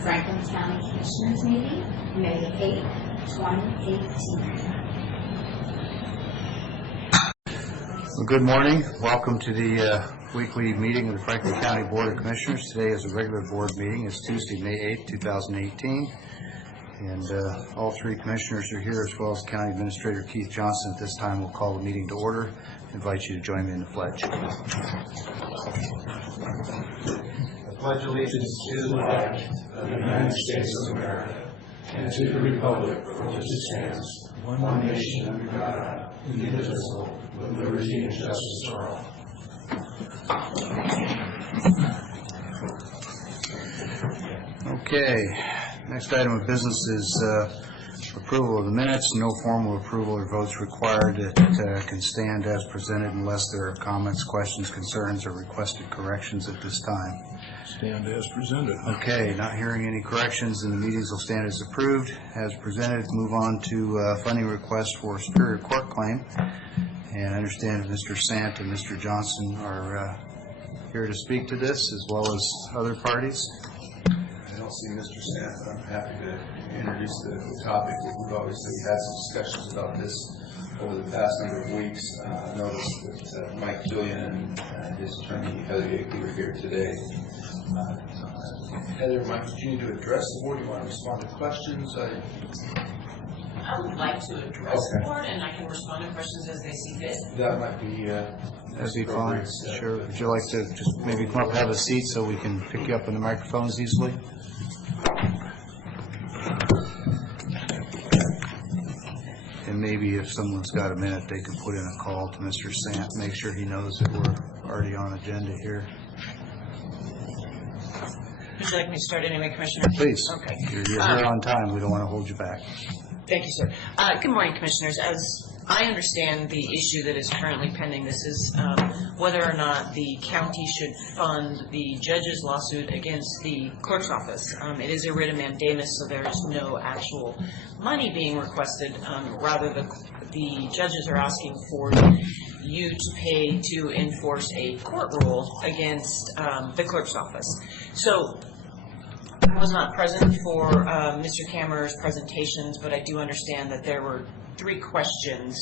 Franklin County Commissioners meeting, May 8th, 2018. Well, good morning. Welcome to the weekly meeting of the Franklin County Board of Commissioners. Today is a regular board meeting. It's Tuesday, May 8th, 2018. And all three commissioners are here, as well as County Administrator Keith Johnson. At this time, we'll call the meeting to order. I invite you to join me in the pledge. I pledge allegiance to the flag of the United States of America and to the republic for which it stands, one nation under God, indivisible, with liberty and justice for all. Okay. Next item of business is approval of the minutes. No formal approval or votes required. It can stand as presented unless there are comments, questions, concerns, or requested corrections at this time. Stand as presented. Okay, not hearing any corrections, and the meetings will stand as approved. As presented, move on to funding request for Superior Court claim. And I understand Mr. Sant and Mr. Johnson are here to speak to this, as well as other parties. I don't see Mr. Sant, but I'm happy to introduce the topic. We've obviously had some discussions about this over the past number of weeks. I noticed that Mike Julian and his attorney, Heather Yakeley, were here today. Heather, Mike, did you need to address the board? Do you want to respond to questions? I would like to address the board, and I can respond to questions as they see fit. That might be That'd be fine. Sure. Would you like to just maybe come up and have a seat so we can pick you up on the microphones easily? And maybe if someone's got a minute, they can put in a call to Mr. Sant, make sure he knows that we're already on agenda here. Would you like me to start anyway, Commissioner? Please. Okay. You're here on time. We don't want to hold you back. Thank you, sir. Good morning, Commissioners. As I understand the issue that is currently pending, this is whether or not the county should fund the judge's lawsuit against the clerk's office. It is a writ of mandamus, so there is no actual money being requested. Rather, the judges are asking for you to pay to enforce a court rule against the clerk's office. So I was not present for Mr. Kammerer's presentations, but I do understand that there were 3 questions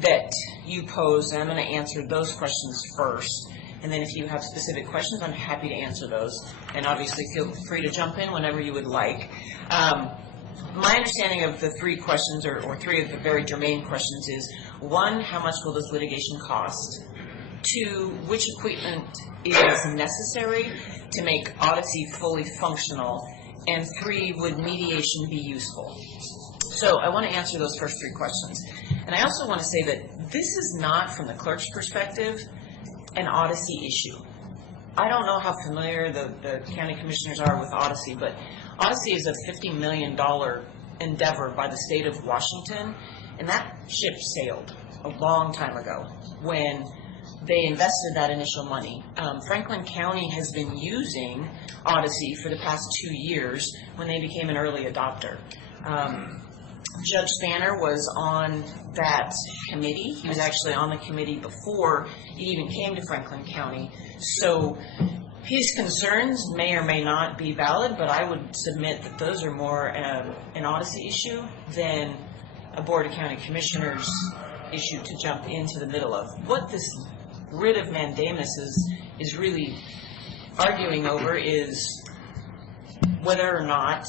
that you posed, and I'm going to answer those questions first. And then if you have specific questions, I'm happy to answer those. And obviously, feel free to jump in whenever you would like. My understanding of the 3 questions, or 3 of the very germane questions, is 1, how much will this litigation cost? 2, which equipment is necessary to make Odyssey fully functional? And 3, would mediation be useful? So I want to answer those first 3 questions. And I also want to say that this is not, from the clerk's perspective, an Odyssey issue. I don't know how familiar the county commissioners are with Odyssey, but Odyssey is a $50 million endeavor by the state of Washington, and that ship sailed a long time ago when they invested that initial money. Franklin County has been using Odyssey for the past 2 years when they became an early adopter. Judge Spanner was on that committee. He was actually on the committee before he even came to Franklin County. So his concerns may or may not be valid, but I would submit that those are more an Odyssey issue than a Board of County Commissioners issue to jump into the middle of. What this writ of mandamus is really arguing over is whether or not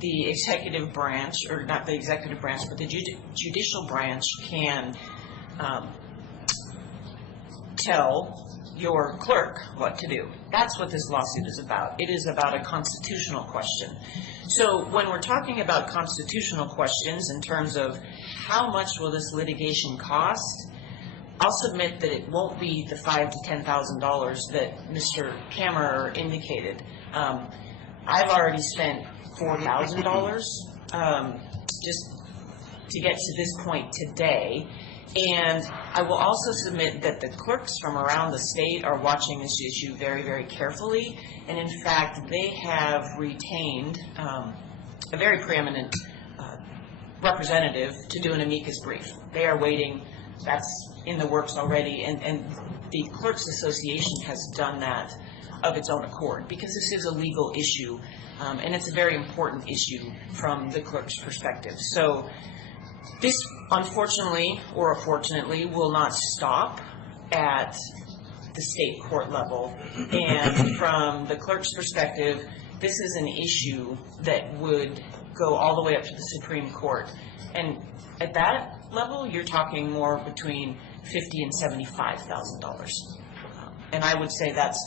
the executive branch, or not the executive branch, but the judicial branch can tell your clerk what to do. That's what this lawsuit is about. It is about a constitutional question. So when we're talking about constitutional questions in terms of how much will this litigation cost, I'll submit that it won't be the $5,000 to $10,000 that Mr. Kammerer indicated. I've already spent $4,000 just to get to this point today, and I will also submit that the clerks from around the state are watching this issue very, very carefully, and in fact they have retained a very preeminent representative to do an amicus brief. They are waiting. That's in the works already, and the Clerks Association has done that of its own accord, because this is a legal issue, and it's a very important issue from the clerk's perspective. So this, unfortunately or fortunately, will not stop at the state court level. And from the clerk's perspective, this is an issue that would go all the way up to the Supreme Court. And at that level, you're talking more between $50,000 and $75,000. And I would say that's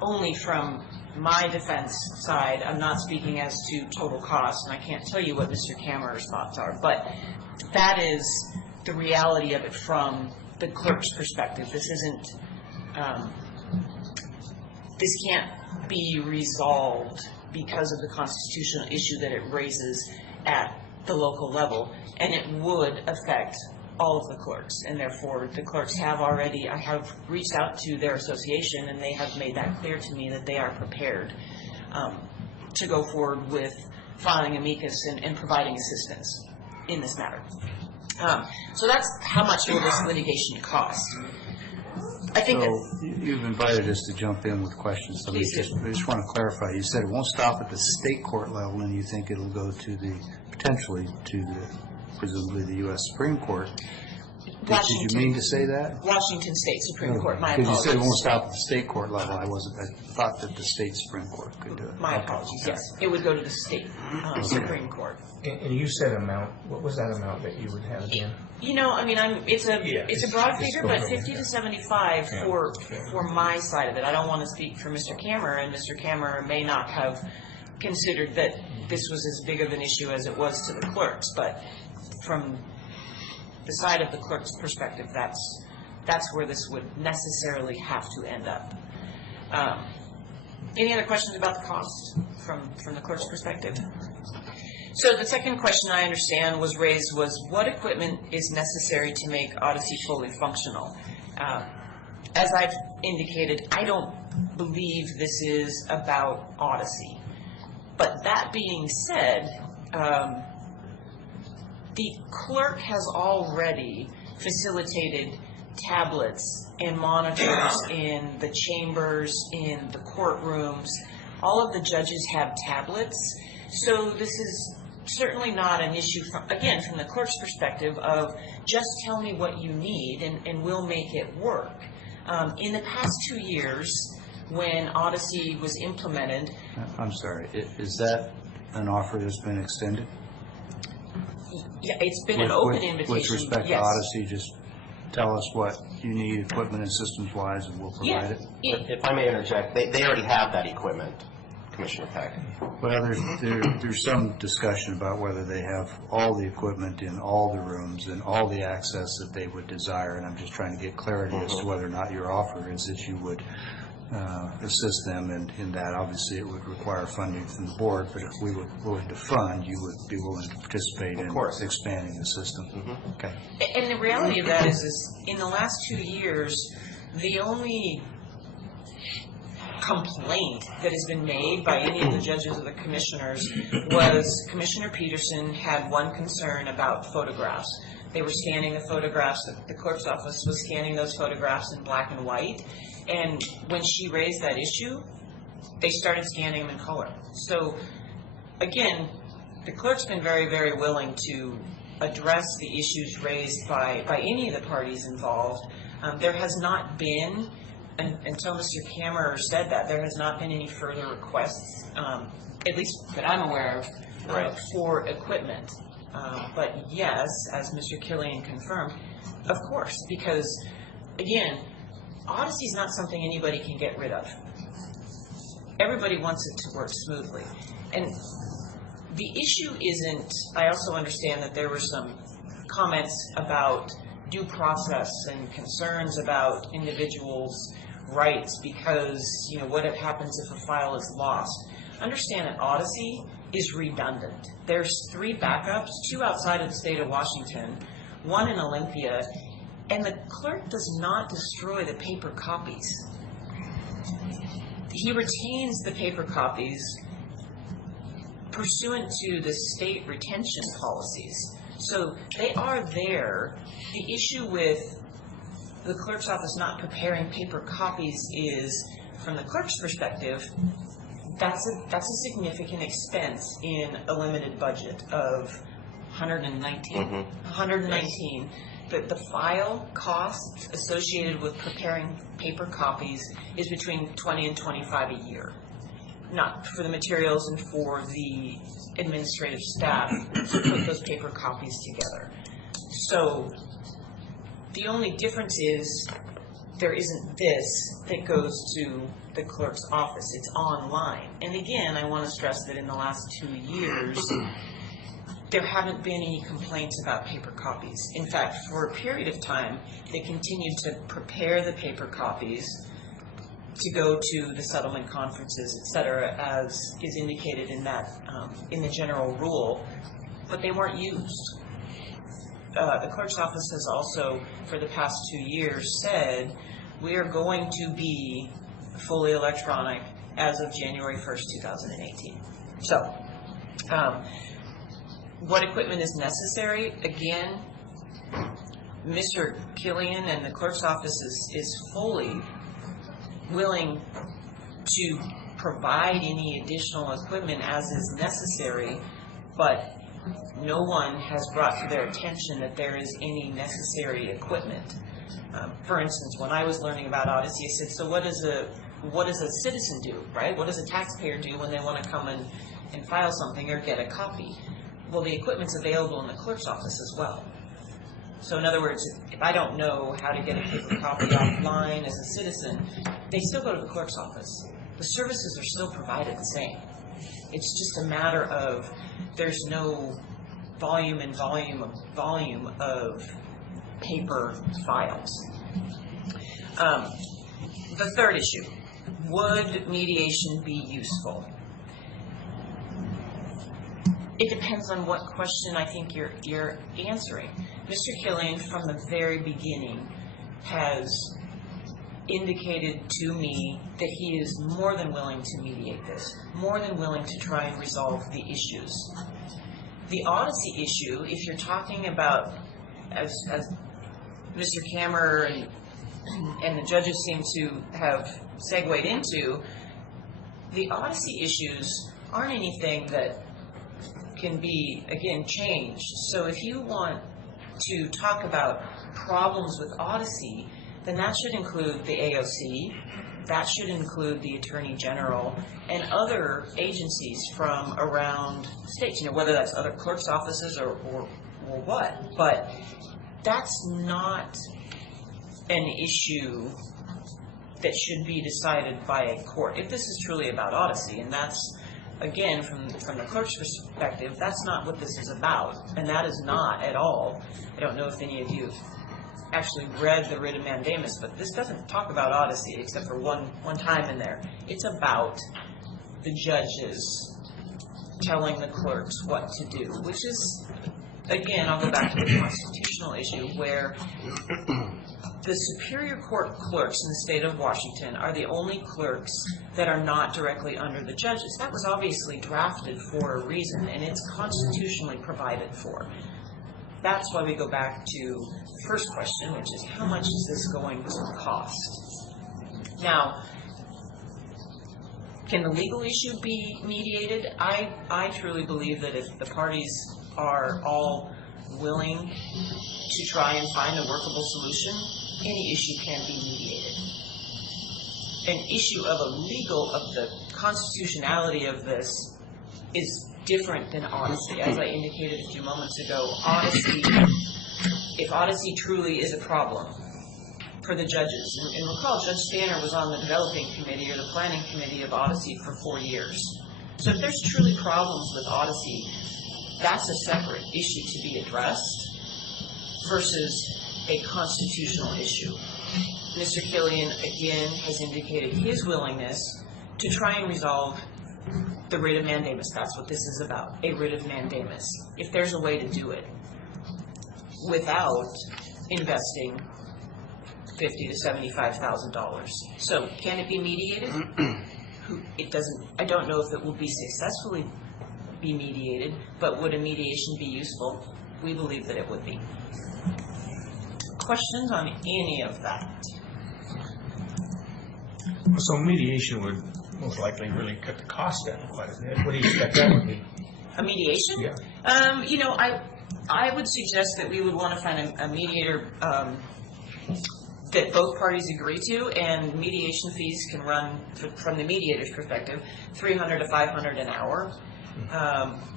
only from my defense side. I'm not speaking as to total cost, and I can't tell you what Mr. Kammerer's thoughts are, but that is the reality of it from the clerk's perspective. This isn't, this can't be resolved because of the constitutional issue that it raises at the local level, and it would affect all of the clerks, and therefore the clerks have already, I have reached out to their association, and they have made that clear to me that they are prepared to go forward with filing amicus and providing assistance in this matter. So that's how much will this litigation cost. I think So you've invited us to jump in with questions. So I just want to clarify. You said it won't stop at the state court level, and you think it'll go to the, potentially to the, presumably the U.S. Supreme Court. Did you mean to say that? Washington State Supreme Court, my Because apologies. you said it won't stop at the state court level. I thought that the state Supreme Court could do it. My apologies, yes. It would go to the state Supreme Court. And you said amount, what was that amount that you would have again? You know, I mean, it's a broad figure, but just 50 to 75 for my side of it. I don't want to speak for Mr. Kammerer, and Mr. Kammerer may not have considered that this was as big of an issue as it was to the clerks, but from the side of the clerk's perspective, that's where this would necessarily have to end up. Any other questions about the cost from the clerk's perspective? So the second question I understand was raised was, what equipment is necessary to make Odyssey fully functional? As I've indicated, I don't believe this is about Odyssey. But that being said, the clerk has already facilitated tablets and monitors in the chambers, in the courtrooms. All of the judges have tablets. So this is certainly not an issue, from the clerk's perspective of just tell me what you need and we'll make it work. In the past 2 years, when Odyssey was implemented. I'm sorry, is that an offer that's been extended? Yeah, it's been an open invitation. With respect to yes. Odyssey, just tell us what you need equipment and systems-wise, and we'll provide it. If I may interject, they already have that equipment, Commissioner Peck. Well, there's some discussion about whether they have all the equipment in all the rooms and all the access that they would desire, and I'm just trying to get clarity as to whether or not your offer is that you would assist them in that. Obviously, it would require funding from the board, but if we were willing to fund, you would be willing to participate in expanding the system. Okay. And the reality of that is in the last 2 years, the only complaint that has been made by any of the judges or the commissioners was Commissioner Peterson had one concern about photographs. They were scanning the photographs, the clerk's office was scanning those photographs in black and white, and when she raised that issue, they started scanning them in color. So again, the clerk's been very, very willing to address the issues raised by any of the parties involved. There has not been, until Mr. Kammerer said that, there has not been any further requests, at least that I'm aware of, for equipment. But yes, as Mr. Killian confirmed, of course, because again, Odyssey is not something anybody can get rid of. Everybody wants it to work smoothly. And the issue isn't, I also understand that there were some comments about due process and concerns about individuals' rights because, you know, what happens if a file is lost. Understand that Odyssey is redundant. There's 3 backups, 2 outside of the state of Washington, 1 in Olympia, and the clerk does not destroy the paper copies. He retains the paper copies pursuant to the state retention policies. So they are there. The issue with the clerk's office not preparing paper copies is from the clerk's perspective, that's a significant expense in a limited budget of 119. 119. The file costs associated with preparing paper copies is between 20 and 25 a year. Not for the materials and for the administrative staff to put those paper copies together. So the only difference is there isn't this that goes to the clerk's office. It's online. And again, I want to stress that in the last 2 years, there haven't been any complaints about paper copies. In fact, for a period of time, they continued to prepare the paper copies to go to the settlement conferences, et cetera, as is indicated in that, in the general rule, but they weren't used. The clerk's office has also, for the past 2 years, said we are going to be fully electronic as of January 1st, 2018. So, what equipment is necessary? Again, Mr. Killian and the clerk's office is fully willing to provide any additional equipment as is necessary, but no one has brought to their attention that there is any necessary equipment. For instance, when I was learning about Odyssey, I said, so what does a citizen do, right? What does a taxpayer do when they want to come and file something or get a copy? Well, the equipment's available in the clerk's office as well. So in other words, if I don't know how to get a paper copy offline as a citizen, they still go to the clerk's office. The services are still provided the same. It's just a matter of there's no volume of paper files. The third issue, would mediation be useful? It depends on what question I think you're answering. Mr. Killian, from the very beginning, has indicated to me that he is more than willing to mediate this, more than willing to try and resolve the issues. The Odyssey issue, if you're talking about, as Mr. Kammer and the judges seem to have segued into, the Odyssey issues aren't anything that can be, again, changed. So if you want to talk about problems with Odyssey, then that should include the AOC, that should include the Attorney General, and other agencies from around states, whether that's other clerk's offices or what. But that's not an issue that should be decided by a court. If this is truly about Odyssey, and that's, again, from the clerk's perspective, that's not what this is about, and that is not at all. I don't know if any of you have actually read the writ of mandamus, but this doesn't talk about Odyssey except for one time in there. It's about the judges telling the clerks what to do, which is, again, I'll go back to the constitutional issue where the Superior Court clerks in the state of Washington are the only clerks that are not directly under the judges. That was obviously drafted for a reason, and it's constitutionally provided for. That's why we go back to the first question, which is how much is this going to cost? Now, can the legal issue be mediated? I truly believe that if the parties are all willing to try and find a workable solution, any issue can be mediated. An issue of the constitutionality of this is different than Odyssey. As I indicated a few moments ago, if Odyssey truly is a problem for the judges, and recall Judge Stanner was on the developing committee or the planning committee of Odyssey for 4 years. So if there's truly problems with Odyssey, that's a separate issue to be addressed versus a constitutional issue. Mr. Killian, again, has indicated his willingness to try and resolve the writ of mandamus. That's what this is about, a writ of mandamus. If there's a way to do it without investing $50,000 to $75,000. So can it be mediated? It doesn't. I don't know if it will be successfully be mediated, but would a mediation be useful? We believe that it would be. Questions on any of that? So mediation would most likely really cut the cost down quite a bit. What do you expect that would be? A mediation? Yeah. You know, I would suggest that we would want to find a mediator that both parties agree to, and mediation fees can run, from the mediator's perspective, $300 to $500 an hour.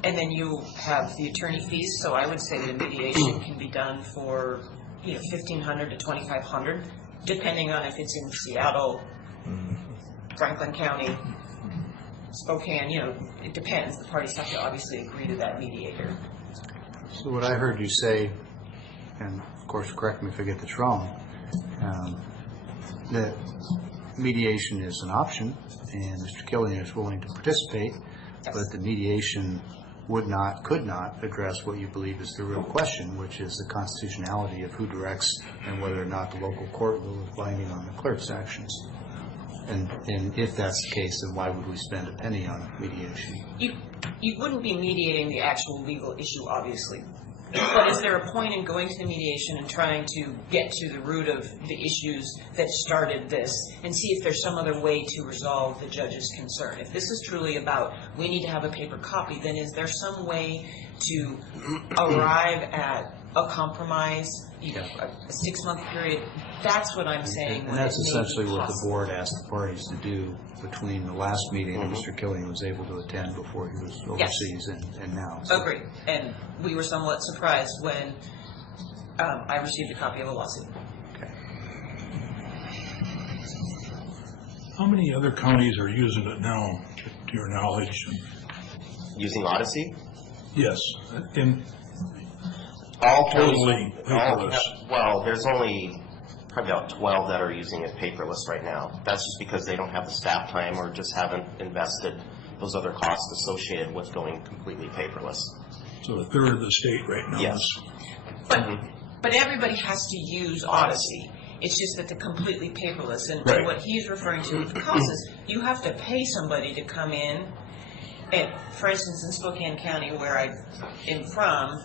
And then you have the attorney fees, so I would say that mediation can be done for, you know, $1,500 to $2,500, depending on if it's in Seattle, Franklin County, Spokane, you know, it depends. The parties have to obviously agree to that mediator. So what I heard you say, and of course correct me if I get this wrong, that mediation is an option and Mr. Killian is willing to participate, Yes. but the mediation would not, could not address what you believe is the real question, which is the constitutionality of who directs and whether or not the local court rule is binding on the clerk's actions. And if that's the case, then why would we spend a penny on mediation? You wouldn't be mediating the actual legal issue, obviously. But is there a point in going to the mediation and trying to get to the root of the issues that started this and see if there's some other way to resolve the judge's concern? If this is truly about, we need to have a paper copy, then is there some way to arrive at a compromise, you know, a 6-month period? That's what I'm saying. And that's essentially what the board asked the parties to do between the last meeting that Mr. Killian was able to attend before he was overseas and now. So. Agreed. And we were somewhat surprised when I received a copy of a lawsuit. Okay. How many other counties are using it now, to your knowledge? Using Odyssey? Yes, in All totally paperless. Well, there's only probably about 12 that are using it paperless right now. That's just because they don't have the staff time or just haven't invested those other costs associated with going completely paperless. So a third of the state right now. Yes. But everybody has to use Odyssey. It's just that they're completely paperless. And Right. what he's referring to with the cost is you have to pay somebody to come in. And for instance, in Spokane County, where I am from,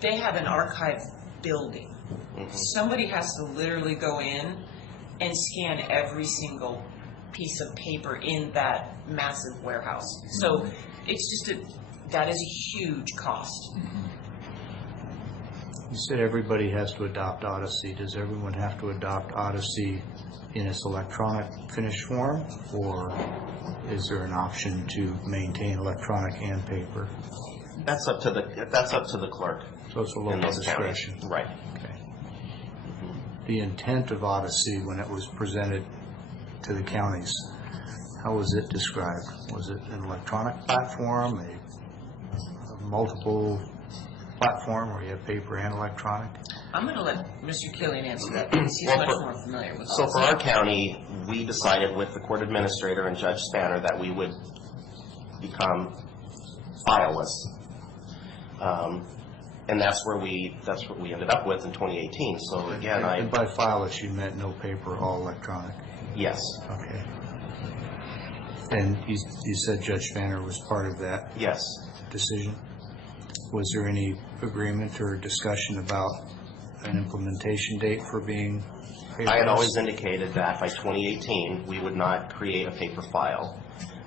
they have an archive building. Somebody has to literally go in and scan every single piece of paper in that massive warehouse. So it's just that is a huge cost. You said everybody has to adopt Odyssey. Does everyone have to adopt Odyssey in its electronic finished form, or is there an option to maintain electronic and paper? That's up to the clerk. So it's a in local those counties. discretion. Right. Okay. The intent of Odyssey when it was presented to the counties, how was it described? Was it an electronic platform, a multiple platform where you have paper and electronic? I'm going to let Mr. Killian answer that because he's much more familiar with So Odyssey. for our county, we decided with the court administrator and Judge Spanner that we would become fileless. And that's what we ended up with in 2018. So again, And by fileless, you meant no paper, all electronic? yes, Okay. And you said Judge Spanner was part of that yes. decision? Was there any agreement or discussion about an implementation date for being paperless? I had always indicated that by 2018, we would not create a paper file.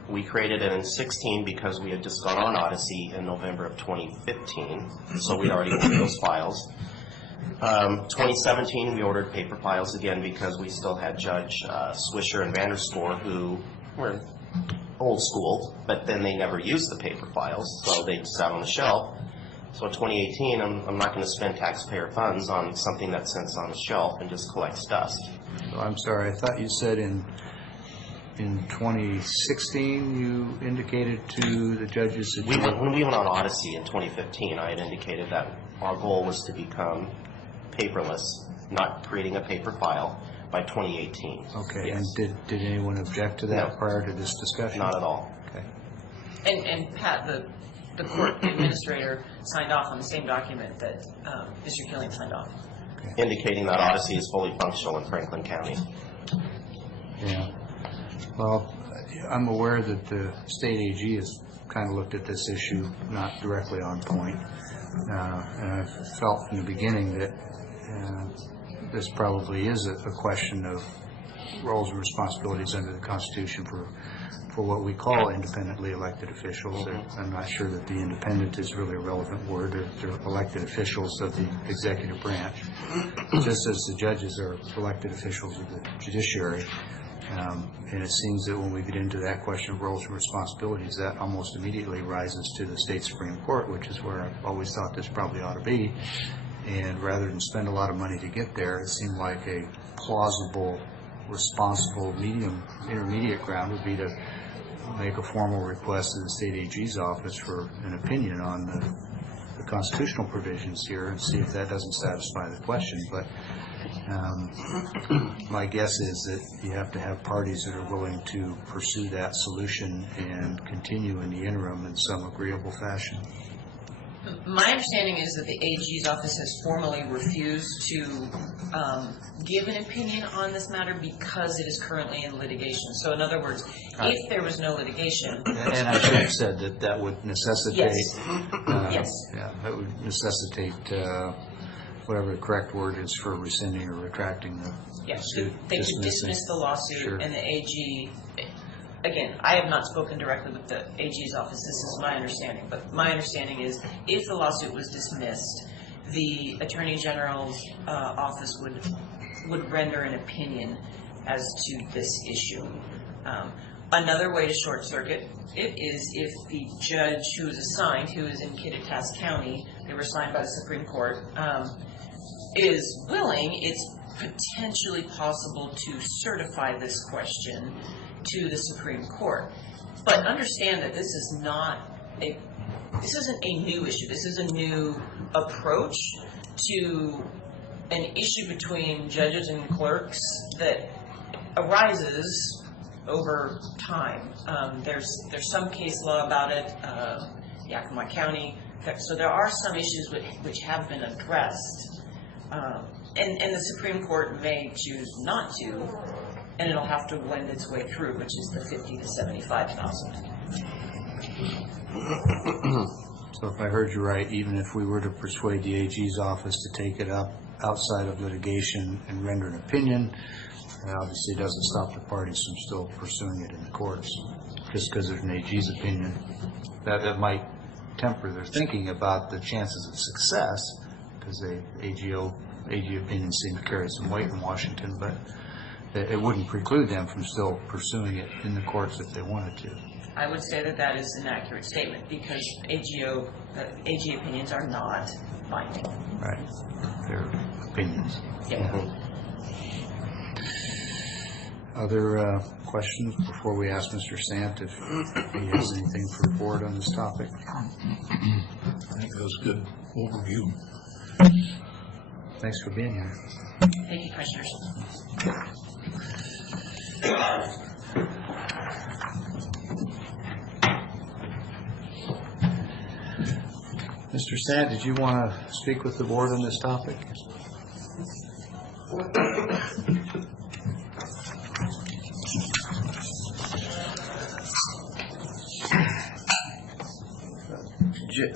We created it in 16 because we had just gone on Odyssey in November of 2015, so we'd already ordered those files. 2017, we ordered paper files again because we still had Judge Swisher and Vanderscore, who were old school, but then they never used the paper files, so they sat on the shelf. So in 2018, I'm not going to spend taxpayer funds on something that sits on the shelf and just collects dust. So I'm sorry, I thought you said in 2016 you indicated to the judges that you When we went on Odyssey in 2015, I had indicated that our goal was to become paperless, not creating a paper file, by 2018. Okay, Yes. and did anyone object to that No. prior to this discussion? Not at all. Okay. And Pat, the court administrator signed off on the same document that Mr. Killian signed off. Indicating that Odyssey is fully functional in Franklin County. Yeah. Well, I'm aware that the state AG has kind of looked at this issue, not directly on point. And I felt from the beginning that this probably is a question of roles and responsibilities under the Constitution for what we call independently elected officials. I'm not sure that the independent is really a relevant word. They're elected officials of the executive branch, just as the judges are elected officials of the judiciary. And it seems that when we get into that question of roles and responsibilities, that almost immediately rises to the state Supreme Court, which is where I've always thought this probably ought to be. And rather than spend a lot of money to get there, it seemed like a plausible, responsible, intermediate ground would be to make a formal request to the state AG's office for an opinion on the constitutional provisions here and see if that doesn't satisfy the question. But my guess is that you have to have parties that are willing to pursue that solution and continue in the interim in some agreeable fashion. My understanding is that the AG's office has formally refused to give an opinion on this matter because it is currently in litigation. So in other words, if there was no litigation... And I should have said that that would necessitate... Yes. Yes. Yeah, that would necessitate whatever the correct word is for rescinding or retracting the suit. They could dismiss the lawsuit. Sure. And the AG... Again, I have not spoken directly with the AG's office. This is my understanding. But my understanding is if the lawsuit was dismissed, the Attorney General's office would render an opinion as to this issue. Another way to short circuit it is if the judge who is assigned, who is in Kittitas County, they were assigned by the Supreme Court, is willing, it's potentially possible to certify this question to the Supreme Court. But understand that this isn't a new issue. This is a new approach to an issue between judges and clerks that arises over time. There's some case law about it, Yakima County. So there are some issues which have been addressed. And the Supreme Court may choose not to, and it'll have to wend its way through, which is the $50,000 to $75,000. So if I heard you right, even if we were to persuade the AG's office to take it up outside of litigation and render an opinion, it obviously doesn't stop the parties from still pursuing it in the courts, just because there's an AG's opinion. That might temper their thinking about the chances of success, because the AG opinions seem to carry some weight in Washington, but it wouldn't preclude them from still pursuing it in the courts if they wanted to. I would say that that is an accurate statement because AG opinions are not binding. Right. They're opinions. Yeah. Other questions before we ask Mr. Sant if he has anything for the board on this topic? I think that was a good overview. Thanks for being here. Thank you, Commissioners. Mr. Sant, did you want to speak with the board on this topic?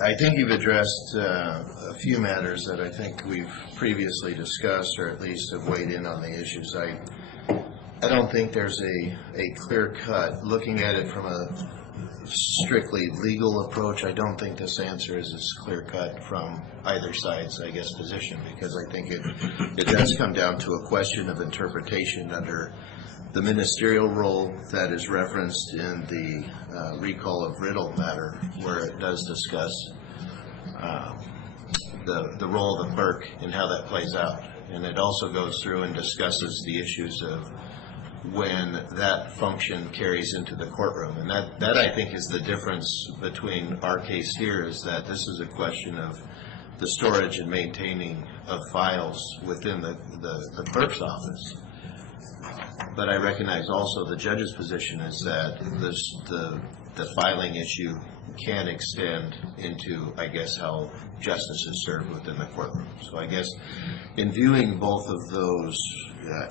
I think you've addressed a few matters that I think we've previously discussed, or at least have weighed in on the issues. I don't think there's a clear cut. Looking at it from a strictly legal approach, I don't think this answer is as clear cut from either side's, I guess, position, because I think it does come down to a question of interpretation under the ministerial role that is referenced in the recall of Riddle matter, where it does discuss the role of the clerk and how that plays out. And it also goes through and discusses the issues of when that function carries into the courtroom. And that I think is the difference between our case here, is that this is a question of the storage and maintaining of files within the clerk's office. But I recognize also the judge's position is that the filing issue can extend into, I guess, how justice is served within the courtroom. So I guess in viewing both of those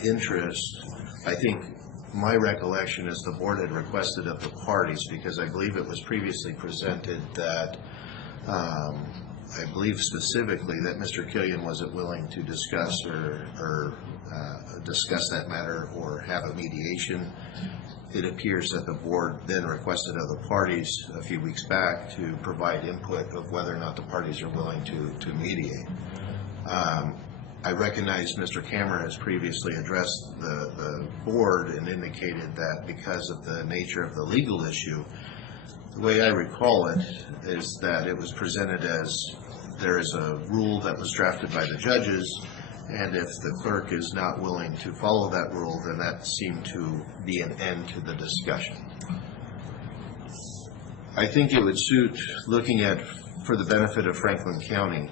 interests, I think my recollection is the board had requested of the parties, because I believe it was previously presented that I believe specifically that Mr. Killian wasn't willing to discuss or discuss that matter or have a mediation. It appears that the board then requested of the parties a few weeks back to provide input of whether or not the parties are willing to mediate. I recognize Mr. Cameron has previously addressed the board and indicated that because of the nature of the legal issue, the way I recall it is that it was presented as there is a rule that was drafted by the judges, and if the clerk is not willing to follow that rule, then that seemed to be an end to the discussion. I think it would suit, looking at, for the benefit of Franklin County,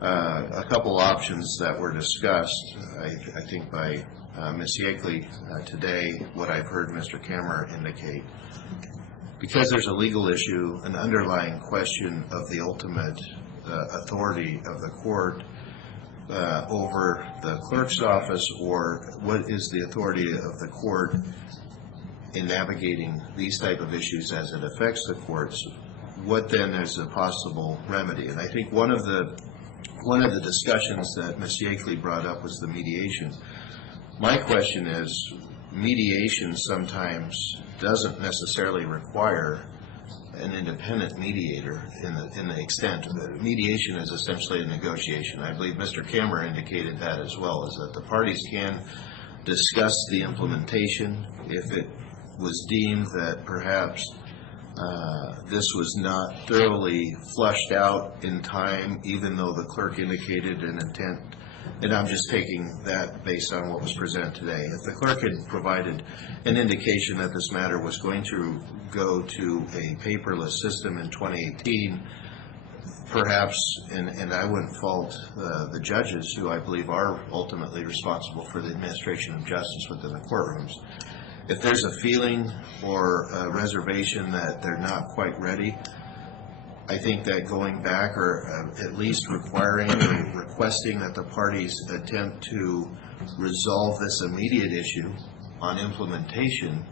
a couple options that were discussed, I think by Ms. Yeakley today, what I've heard Mr. Cameron indicate. Because there's a legal issue, an underlying question of the ultimate authority of the court over the clerk's office, or what is the authority of the court in navigating these type of issues as it affects the courts, what then is a possible remedy? And I think one of the discussions that Ms. Yeakley brought up was the mediation. My question is, mediation sometimes doesn't necessarily require an independent mediator in the extent that mediation is essentially a negotiation. I believe Mr. Cameron indicated that as well, is that the parties can discuss the implementation if it was deemed that perhaps this was not thoroughly flushed out in time, even though the clerk indicated an intent. And I'm just taking that based on what was presented today. If the clerk had provided an indication that this matter was going to go to a paperless system in 2018, perhaps, and I wouldn't fault the judges, who I believe are ultimately responsible for the administration of justice within the courtrooms. If there's a feeling or a reservation that they're not quite ready, I think that going back, or at least requiring or requesting that the parties attempt to resolve this immediate issue on implementation,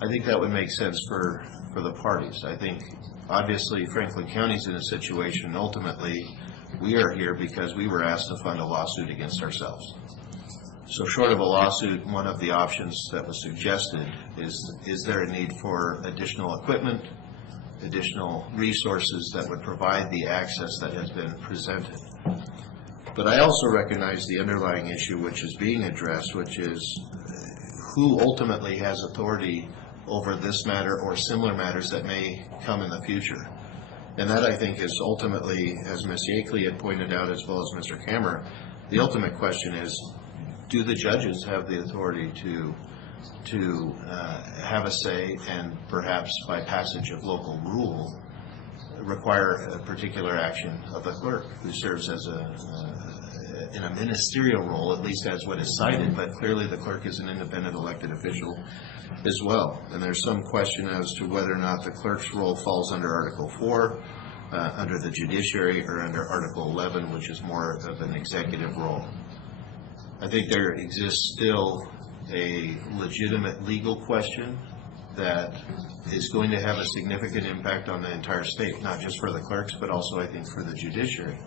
I think that would make sense for the parties. I think obviously Franklin County's in a situation, ultimately we are here because we were asked to fund a lawsuit against ourselves. So short of a lawsuit, one of the options that was suggested is there a need for additional equipment, additional resources that would provide the access that has been presented. But I also recognize the underlying issue which is being addressed, which is who ultimately has authority over this matter or similar matters that may come in the future. And that, I think, is ultimately, as Ms. Yeakley had pointed out, as well as Mr. Cameron, the ultimate question is, do the judges have the authority to have a say, and perhaps by passage of local rule require a particular action of the clerk, who serves as in a ministerial role, at least as what is cited, but clearly the clerk is an independent elected official as well. And there's some question as to whether or not the clerk's role falls under Article 4, under the judiciary, or under Article 11, which is more of an executive role. I think there exists still a legitimate legal question that is going to have a significant impact on the entire state, not just for the clerks, but also I think for the judiciary.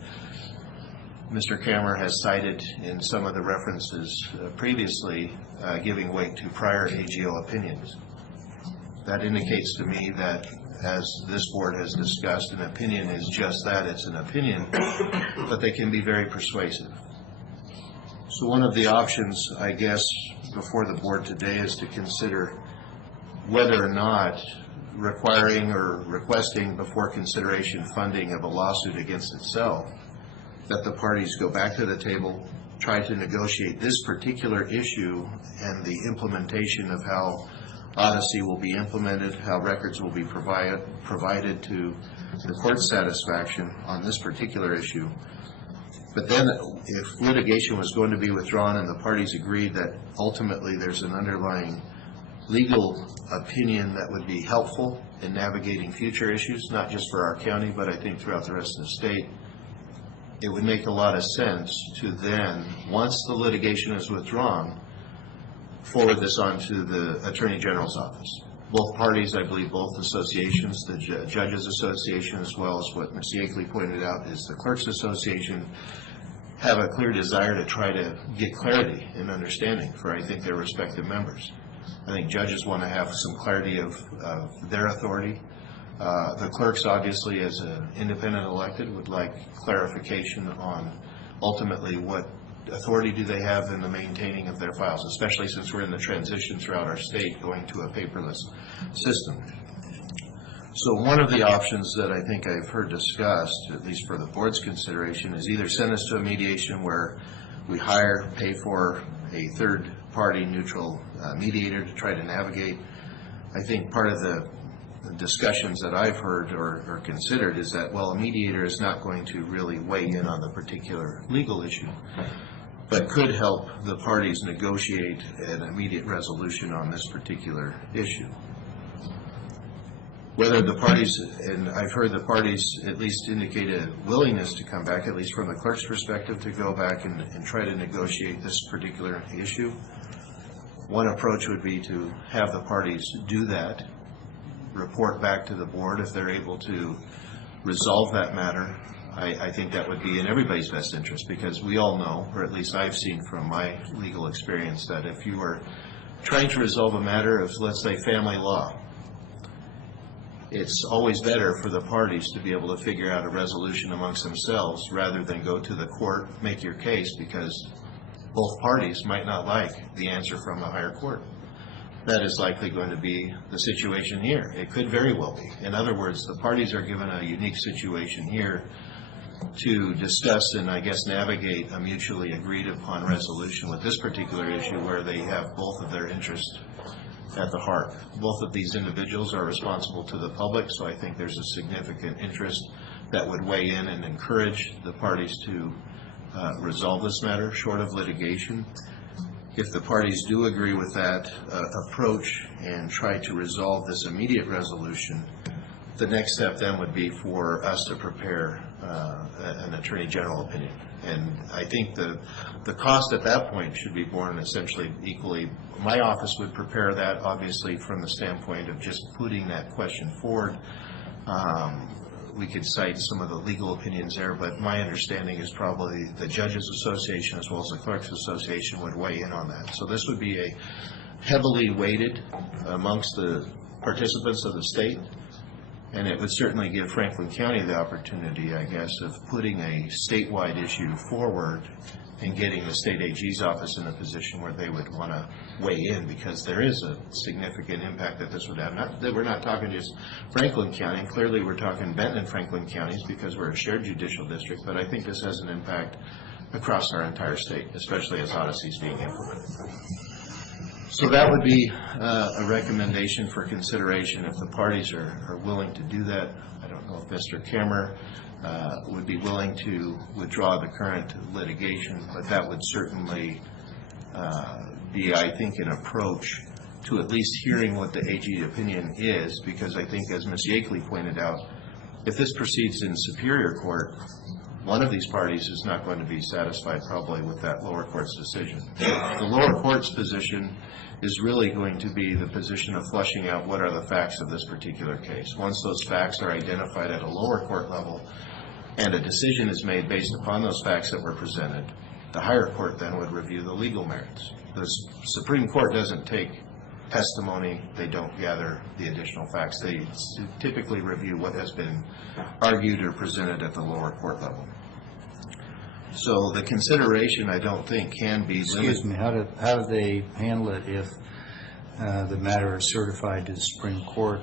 Mr. Cameron has cited in some of the references previously giving weight to prior AGO opinions. That indicates to me that, as this board has discussed, an opinion is just that, it's an opinion, but they can be very persuasive. So one of the options, I guess, before the board today is to consider whether or not requiring or requesting before consideration funding of a lawsuit against itself, that the parties go back to the table, try to negotiate this particular issue and the implementation of how Odyssey will be implemented, how records will be provided to the court's satisfaction on this particular issue. But then if litigation was going to be withdrawn and the parties agreed that ultimately there's an underlying legal opinion that would be helpful in navigating future issues, not just for our county, but I think throughout the rest of the state, it would make a lot of sense to then, once the litigation is withdrawn, forward this on to the Attorney General's office. Both parties, I believe both associations, the Judges Association as well as what Ms. Yeakley pointed out is the Clerks Association, have a clear desire to try to get clarity and understanding for, I think, their respective members. I think judges want to have some clarity of their authority. The clerks, obviously, as an independent elected, would like clarification on ultimately what authority do they have in the maintaining of their files, especially since we're in the transition throughout our state going to a paperless system. So one of the options that I think I've heard discussed, at least for the board's consideration, is either send us to a mediation where we pay for a third-party neutral mediator to try to navigate. I think part of the discussions that I've heard or considered is that, well, a mediator is not going to really weigh in on the particular legal issue, but could help the parties negotiate an immediate resolution on this particular issue. Whether the parties, and I've heard the parties at least indicate a willingness to come back, at least from the clerk's perspective, to go back and try to negotiate this particular issue. One approach would be to have the parties do that, report back to the board if they're able to resolve that matter. I think that would be in everybody's best interest, because we all know, or at least I've seen from my legal experience, that if you are trying to resolve a matter of, let's say, family law, it's always better for the parties to be able to figure out a resolution amongst themselves rather than go to the court, make your case, because both parties might not like the answer from the higher court. That is likely going to be the situation here. It could very well be. In other words, the parties are given a unique situation here to discuss and, I guess, navigate a mutually agreed upon resolution with this particular issue where they have both of their interests at the heart. Both of these individuals are responsible to the public, so I think there's a significant interest that would weigh in and encourage the parties to resolve this matter short of litigation. If the parties do agree with that approach and try to resolve this immediate resolution, the next step then would be for us to prepare an Attorney General opinion. And I think the cost at that point should be borne essentially equally. My office would prepare that, obviously, from the standpoint of just putting that question forward. We could cite some of the legal opinions there, but my understanding is probably the Judges Association as well as the Clerks Association would weigh in on that. So this would be a heavily weighted amongst the participants of the state, and it would certainly give Franklin County the opportunity, I guess, of putting a statewide issue forward and getting the state AG's office in a position where they would want to weigh in, because there is a significant impact that this would have. Not that we're not talking just Franklin County. Clearly we're talking Benton and Franklin counties because we're a shared judicial district, but I think this has an impact across our entire state, especially as Odyssey is being implemented. So that would be a recommendation for consideration if the parties are willing to do that. I don't know if Mr. Kammer would be willing to withdraw the current litigation, but that would certainly be, I think, an approach to at least hearing what the AG opinion is, because I think, as Ms. Yakeley pointed out, if this proceeds in Superior Court, one of these parties is not going to be satisfied probably with that lower court's decision. The lower court's position is really going to be the position of fleshing out what are the facts of this particular case. Once those facts are identified at a lower court level and a decision is made based upon those facts that were presented, the higher court then would review the legal merits. The Supreme Court doesn't take testimony. They don't gather the additional facts. They typically review what has been argued or presented at the lower court level. So the consideration, I don't think, can be limited. Excuse me, how do they handle it if the matter is certified to the Supreme Court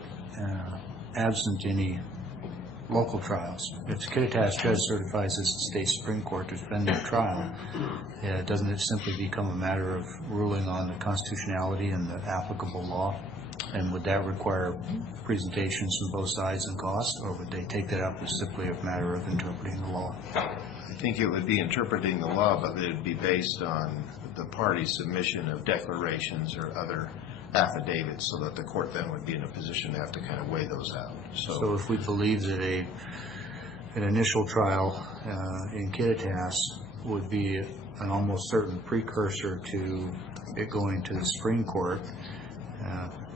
absent any local trials? If the Kittitas judge certifies this to state Supreme Court to defend their trial, doesn't it simply become a matter of ruling on the constitutionality and the applicable law? And would that require presentations from both sides and cost, or would they take that up as simply a matter of interpreting the law? I think it would be interpreting the law, but it would be based on the party's submission of declarations or other affidavits, so that the court then would be in a position to have to kind of weigh those out. So if we believe that an initial trial in Kittitas would be an almost certain precursor to it going to the Supreme Court,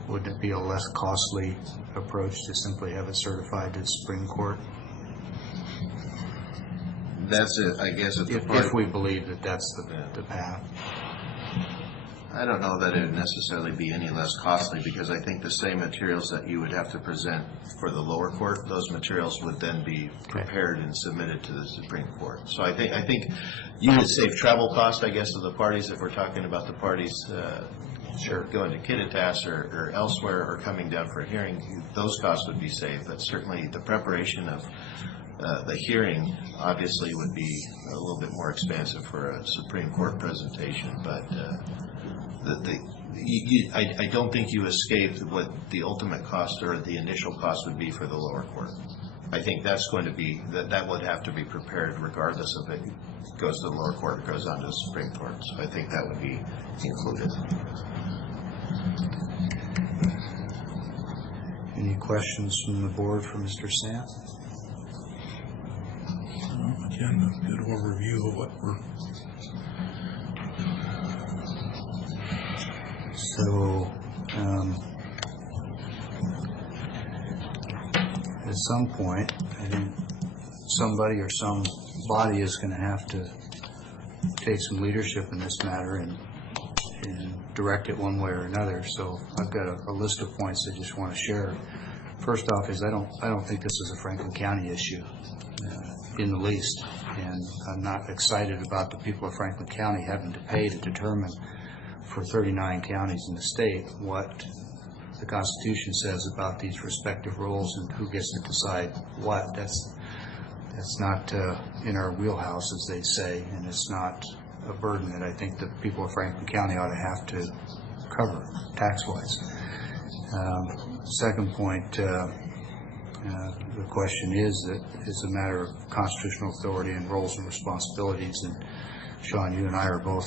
wouldn't it be a less costly approach to simply have it certified to the Supreme Court? that's it, I guess, at the if point. we believe that that's the path. I don't know that it would necessarily be any less costly, because I think the same materials that you would have to present for the lower court, those materials would then be prepared and submitted to the Supreme Court. So I think you would save travel cost, I guess, to the parties, if we're talking about the parties going to Kittitas or elsewhere or coming down for a hearing. Those costs would be saved, but certainly the preparation of the hearing obviously would be a little bit more expensive for a Supreme Court presentation, but I don't think you escaped what the ultimate cost or the initial cost would be for the lower court. I think that's going to be, that would have to be prepared regardless of it goes to the lower court or goes on to the Supreme Court. So I think that would be included. Any questions from the board for Mr. Sant? Again, a good overview of what we're. So, at some point, I think somebody or some body is going to have to take some leadership in this matter and direct it one way or another. So I've got a list of points I just want to share. First off is I don't think this is a Franklin County issue in the least, and I'm not excited about the people of Franklin County having to pay to determine for 39 counties in the state what the Constitution says about these respective roles and who gets to decide what. That's not in our wheelhouse, as they say, and it's not a burden that I think the people of Franklin County ought to have to cover tax-wise. Second point, the question is that it's a matter of constitutional authority and roles and responsibilities. And Sean, you and I are both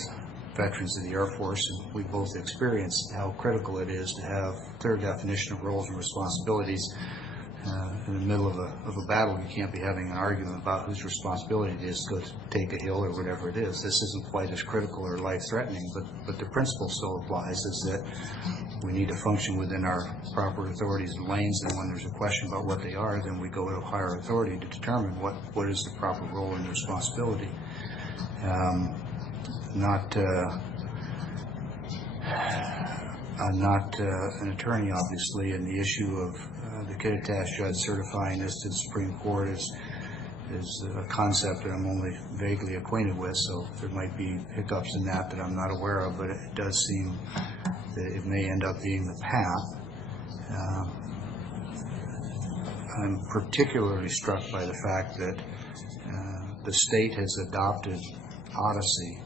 veterans of the Air Force, and we both experienced how critical it is to have clear definition of roles and responsibilities. In the middle of a battle, you can't be having an argument about whose responsibility it is to go take a hill or whatever it is. This isn't quite as critical or life-threatening, but the principle still applies, is that we need to function within our proper authorities and lanes, and when there's a question about what they are, then we go to a higher authority to determine what is the proper role and responsibility. I'm not an attorney, obviously, and the issue of the Kittitas judge certifying this to the Supreme Court is a concept that I'm only vaguely acquainted with, so there might be hiccups in that I'm not aware of, but it does seem that it may end up being the path. I'm particularly struck by the fact that the state has adopted Odyssey.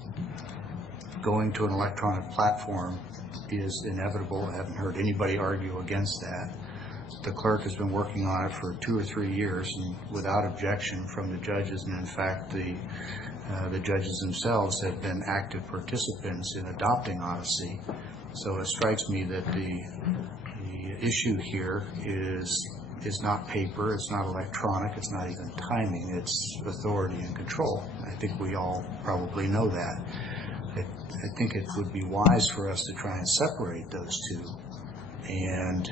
Going to an electronic platform is inevitable. I haven't heard anybody argue against that. The clerk has been working on it for 2 or 3 years and without objection from the judges, and in fact the judges themselves have been active participants in adopting Odyssey. So it strikes me that the issue here is not paper, it's not electronic, it's not even timing, it's authority and control. I think we all probably know that. I think it would be wise for us to try and separate those two and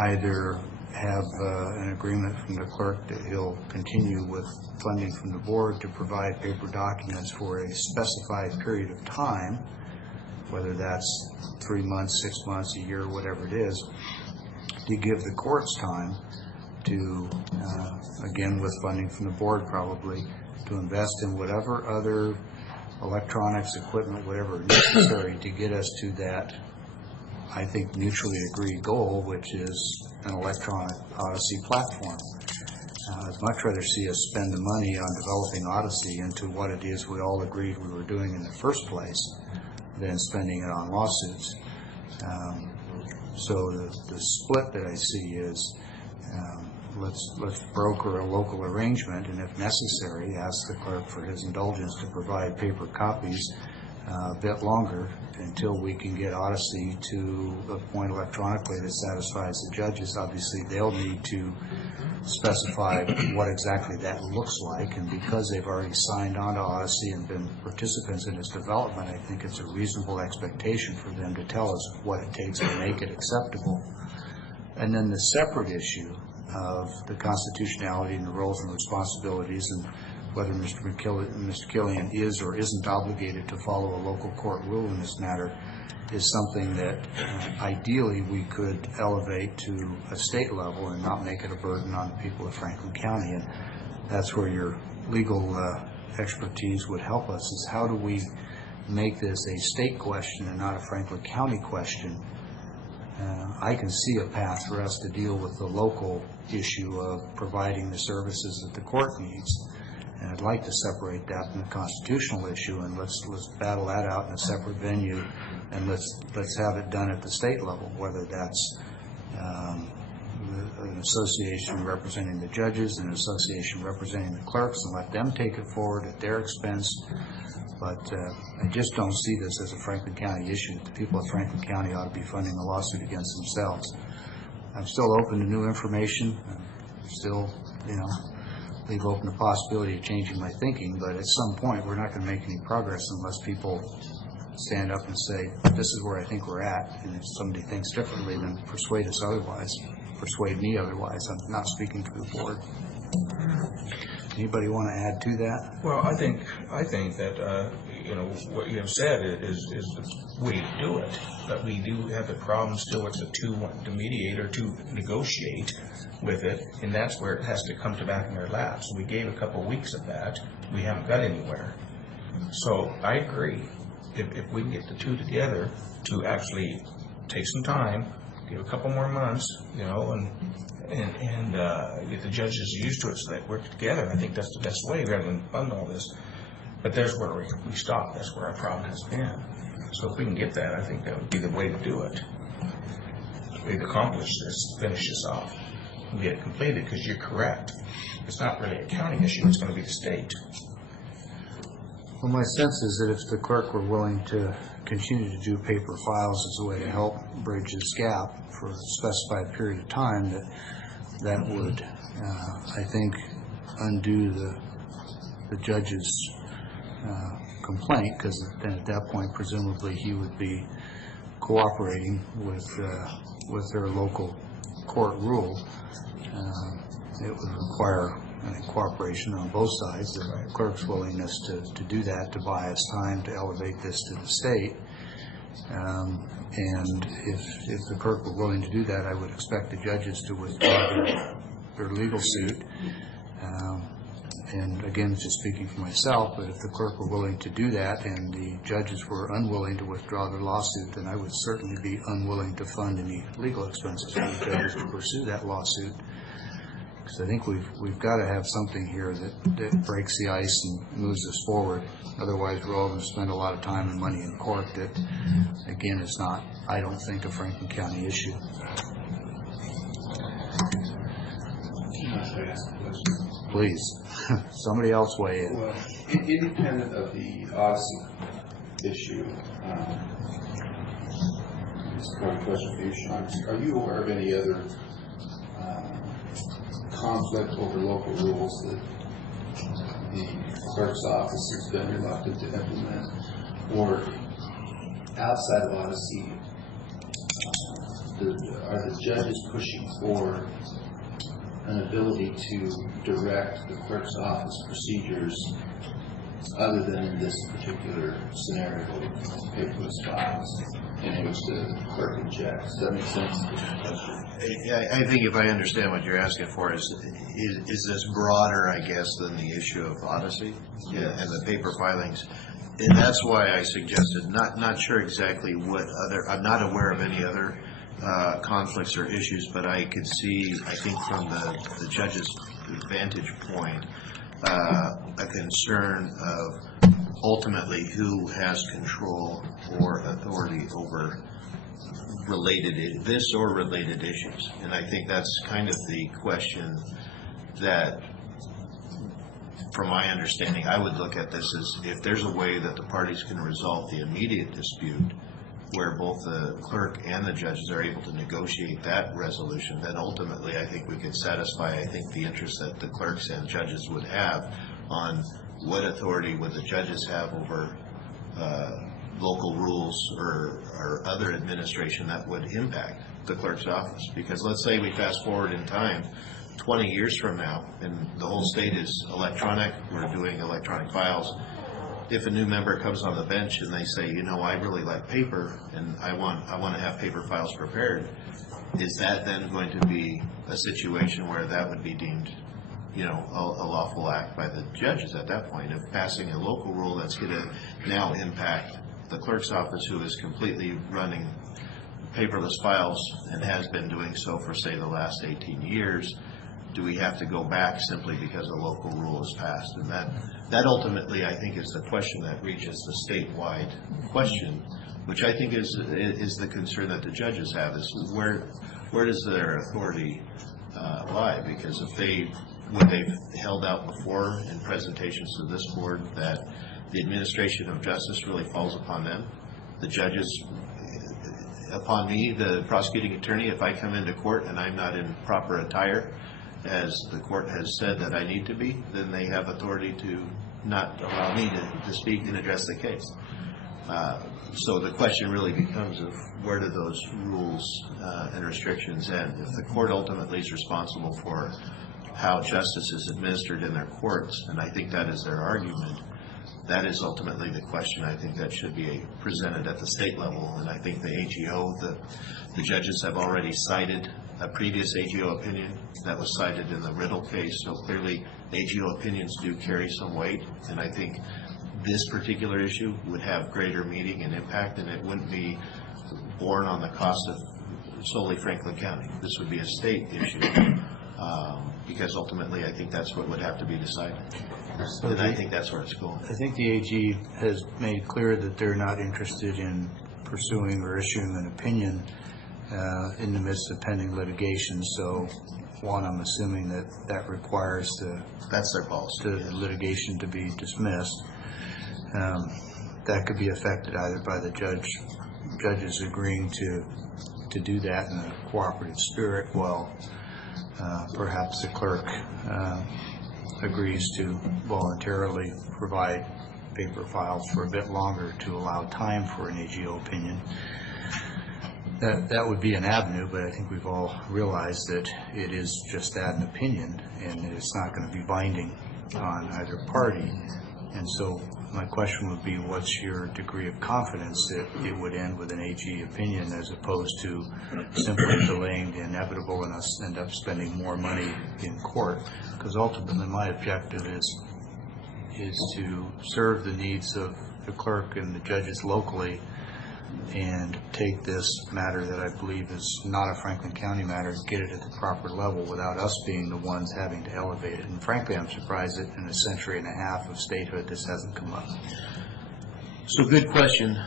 either have an agreement from the clerk that he'll continue with funding from the board to provide paper documents for a specified period of time, whether that's 3 months, 6 months, a year, whatever it is, to give the courts time to, again with funding from the board probably, to invest in whatever other electronics, equipment, whatever necessary to get us to that, I think, mutually agreed goal, which is an electronic Odyssey platform. I'd much rather see us spend the money on developing Odyssey into what it is we all agreed we were doing in the first place than spending it on lawsuits. So the split that I see is let's broker a local arrangement, and if necessary, ask the clerk for his indulgence to provide paper copies a bit longer until we can get Odyssey to a point electronically that satisfies the judges. Obviously, they'll need to specify what exactly that looks like, and because they've already signed on to Odyssey and been participants in its development, I think it's a reasonable expectation for them to tell us what it takes to make it acceptable. And then the separate issue of the constitutionality and the roles and responsibilities and whether Mr. Killian is or isn't obligated to follow a local court rule in this matter is something that ideally we could elevate to a state level and not make it a burden on the people of Franklin County. And that's where your legal expertise would help us, is how do we make this a state question and not a Franklin County question. I can see a path for us to deal with the local issue of providing the services that the court needs, and I'd like to separate that from the constitutional issue, and let's battle that out in a separate venue, and let's have it done at the state level, whether that's an association representing the judges, an association representing the clerks, and let them take it forward at their expense. But I just don't see this as a Franklin County issue. The people of Franklin County ought to be funding a lawsuit against themselves. I'm still open to new information. I'm still, leave open the possibility of changing my thinking, but at some point we're not going to make any progress unless people stand up and say, this is where I think we're at, and if somebody thinks differently, then persuade us otherwise, persuade me otherwise. I'm not speaking for the board. Anybody want to add to that? Well, I think that what you have said is the way to do it. But we do have the problem still with the two wanting to mediate or to negotiate with it, and that's where it has to come to back in their laps. We gave a couple weeks of that. We haven't got anywhere. So I agree. If we can get the two together to actually take some time, give a couple more months, and get the judges used to it so they work together. I think that's the best way rather than fund all this. But there's where we stop. That's where our problem has been. So if we can get that, I think that would be the way to do it. We've accomplished this, finish this off, and get it completed, because you're correct. It's not really a county issue. It's going to be the state. Well, my sense is that if the clerk were willing to continue to do paper files as a way to help bridge this gap for a specified period of time, that would, I think, undo the judge's complaint, because then at that point, presumably, he would be cooperating with their local court rule. It would require cooperation on both sides, the clerk's willingness to do that, to buy us time to elevate this to the state. And if the clerk were willing to do that, I would expect the judges to withdraw their legal suit. And again, just speaking for myself, but if the clerk were willing to do that and the judges were unwilling to withdraw their lawsuit, then I would certainly be unwilling to fund any legal expenses for the judges to pursue that lawsuit. Because I think we've got to have something here that breaks the ice and moves us forward. Otherwise, we're all going to spend a lot of time and money in court that, again, is not, I don't think, a Franklin County issue. Please, somebody else weigh in. Well, independent of the Odyssey issue, this is probably a question for you, Sean. Are you aware of any other conflict over local rules that the clerk's office has been reluctant to implement, or outside of Odyssey, are the judges pushing for an ability to direct the clerk's office procedures other than in this particular scenario of paperless files in which the clerk objects? Does that make sense? I think if I understand what you're asking for is this broader, I guess, than the issue of Odyssey and the paper filings? And that's why I suggested, not sure exactly what other, I'm not aware of any other conflicts or issues, but I could see, I think from the judge's vantage point, a concern of ultimately who has control or authority over this or related issues. And I think that's kind of the question that, from my understanding, I would look at this as if there's a way that the parties can resolve the immediate dispute where both the clerk and the judges are able to negotiate that resolution, then ultimately I think we could satisfy, the interest that the clerks and judges would have on what authority would the judges have over local rules or other administration that would impact the clerk's office. Because let's say we fast forward in time 20 years from now, and the whole state is electronic, we're doing electronic files, if a new member comes on the bench and they say, you know, I really like paper and I want to have paper files prepared, is that then going to be a situation where that would be deemed, you know, a lawful act by the judges at that point of passing a local rule that's going to now impact the clerk's office, who is completely running paperless files and has been doing so for, say, the last 18 years? Do we have to go back simply because a local rule is passed? And that ultimately, I think, is the question that reaches the statewide question, which I think is the concern that the judges have, is where does their authority lie? Because if they've held out before in presentations to this board that the administration of justice really falls upon them, the judges upon me, the prosecuting attorney, if I come into court and I'm not in proper attire, as the court has said that I need to be, then they have authority to not allow me to speak and address the case. So the question really becomes of where do those rules and restrictions end? If the court ultimately is responsible for how justice is administered in their courts, and I think that is their argument, that is ultimately the question I think that should be presented at the state level. And I think the AGO, the judges have already cited a previous AGO opinion that was cited in the Riddle case. So clearly AGO opinions do carry some weight, and I think this particular issue would have greater meaning and impact, and it wouldn't be borne on the cost of solely Franklin County. This would be a state issue, because ultimately I think that's what would have to be decided. And I think that's where it's going. I think the AG has made clear that they're not interested in pursuing or issuing an opinion in the midst of pending litigation. So, one, I'm assuming that requires That's their policy. the litigation to be dismissed. That could be affected either by the judges agreeing to do that in a cooperative spirit, while perhaps the clerk agrees to voluntarily provide paper files for a bit longer to allow time for an AGO opinion. That would be an avenue, but I think we've all realized that it is just that, an opinion, and it's not going to be binding on either party. And so my question would be, what's your degree of confidence that it would end with an AG opinion as opposed to simply delaying the inevitable and us end up spending more money in court? Because ultimately my objective is to serve the needs of the clerk and the judges locally, and take this matter that I believe is not a Franklin County matter, get it at the proper level without us being the ones having to elevate it. And frankly, I'm surprised that in a century and a half of statehood this hasn't come up. So good question.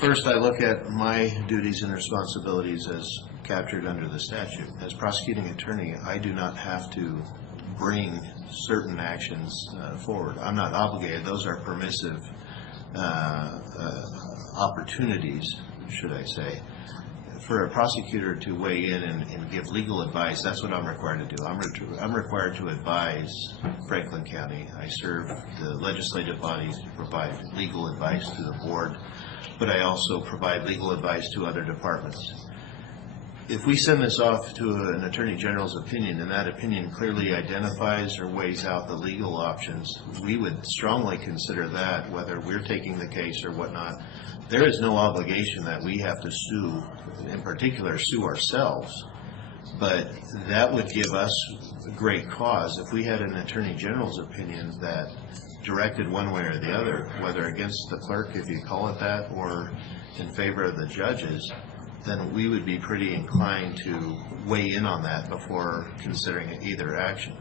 First, I look at my duties and responsibilities as captured under the statute. As prosecuting attorney, I do not have to bring certain actions forward. I'm not obligated. Those are permissive opportunities, should I say. For a prosecutor to weigh in and give legal advice, that's what I'm required to do. I'm required to advise Franklin County. I serve the legislative bodies to provide legal advice to the board, but I also provide legal advice to other departments. If we send this off to an Attorney General's opinion, and that opinion clearly identifies or weighs out the legal options, we would strongly consider that, whether we're taking the case or whatnot. There is no obligation that we have to sue, in particular sue ourselves, but that would give us great cause. If we had an Attorney General's opinion that directed one way or the other, whether against the clerk, if you call it that, or in favor of the judges, then we would be pretty inclined to weigh in on that before considering either action.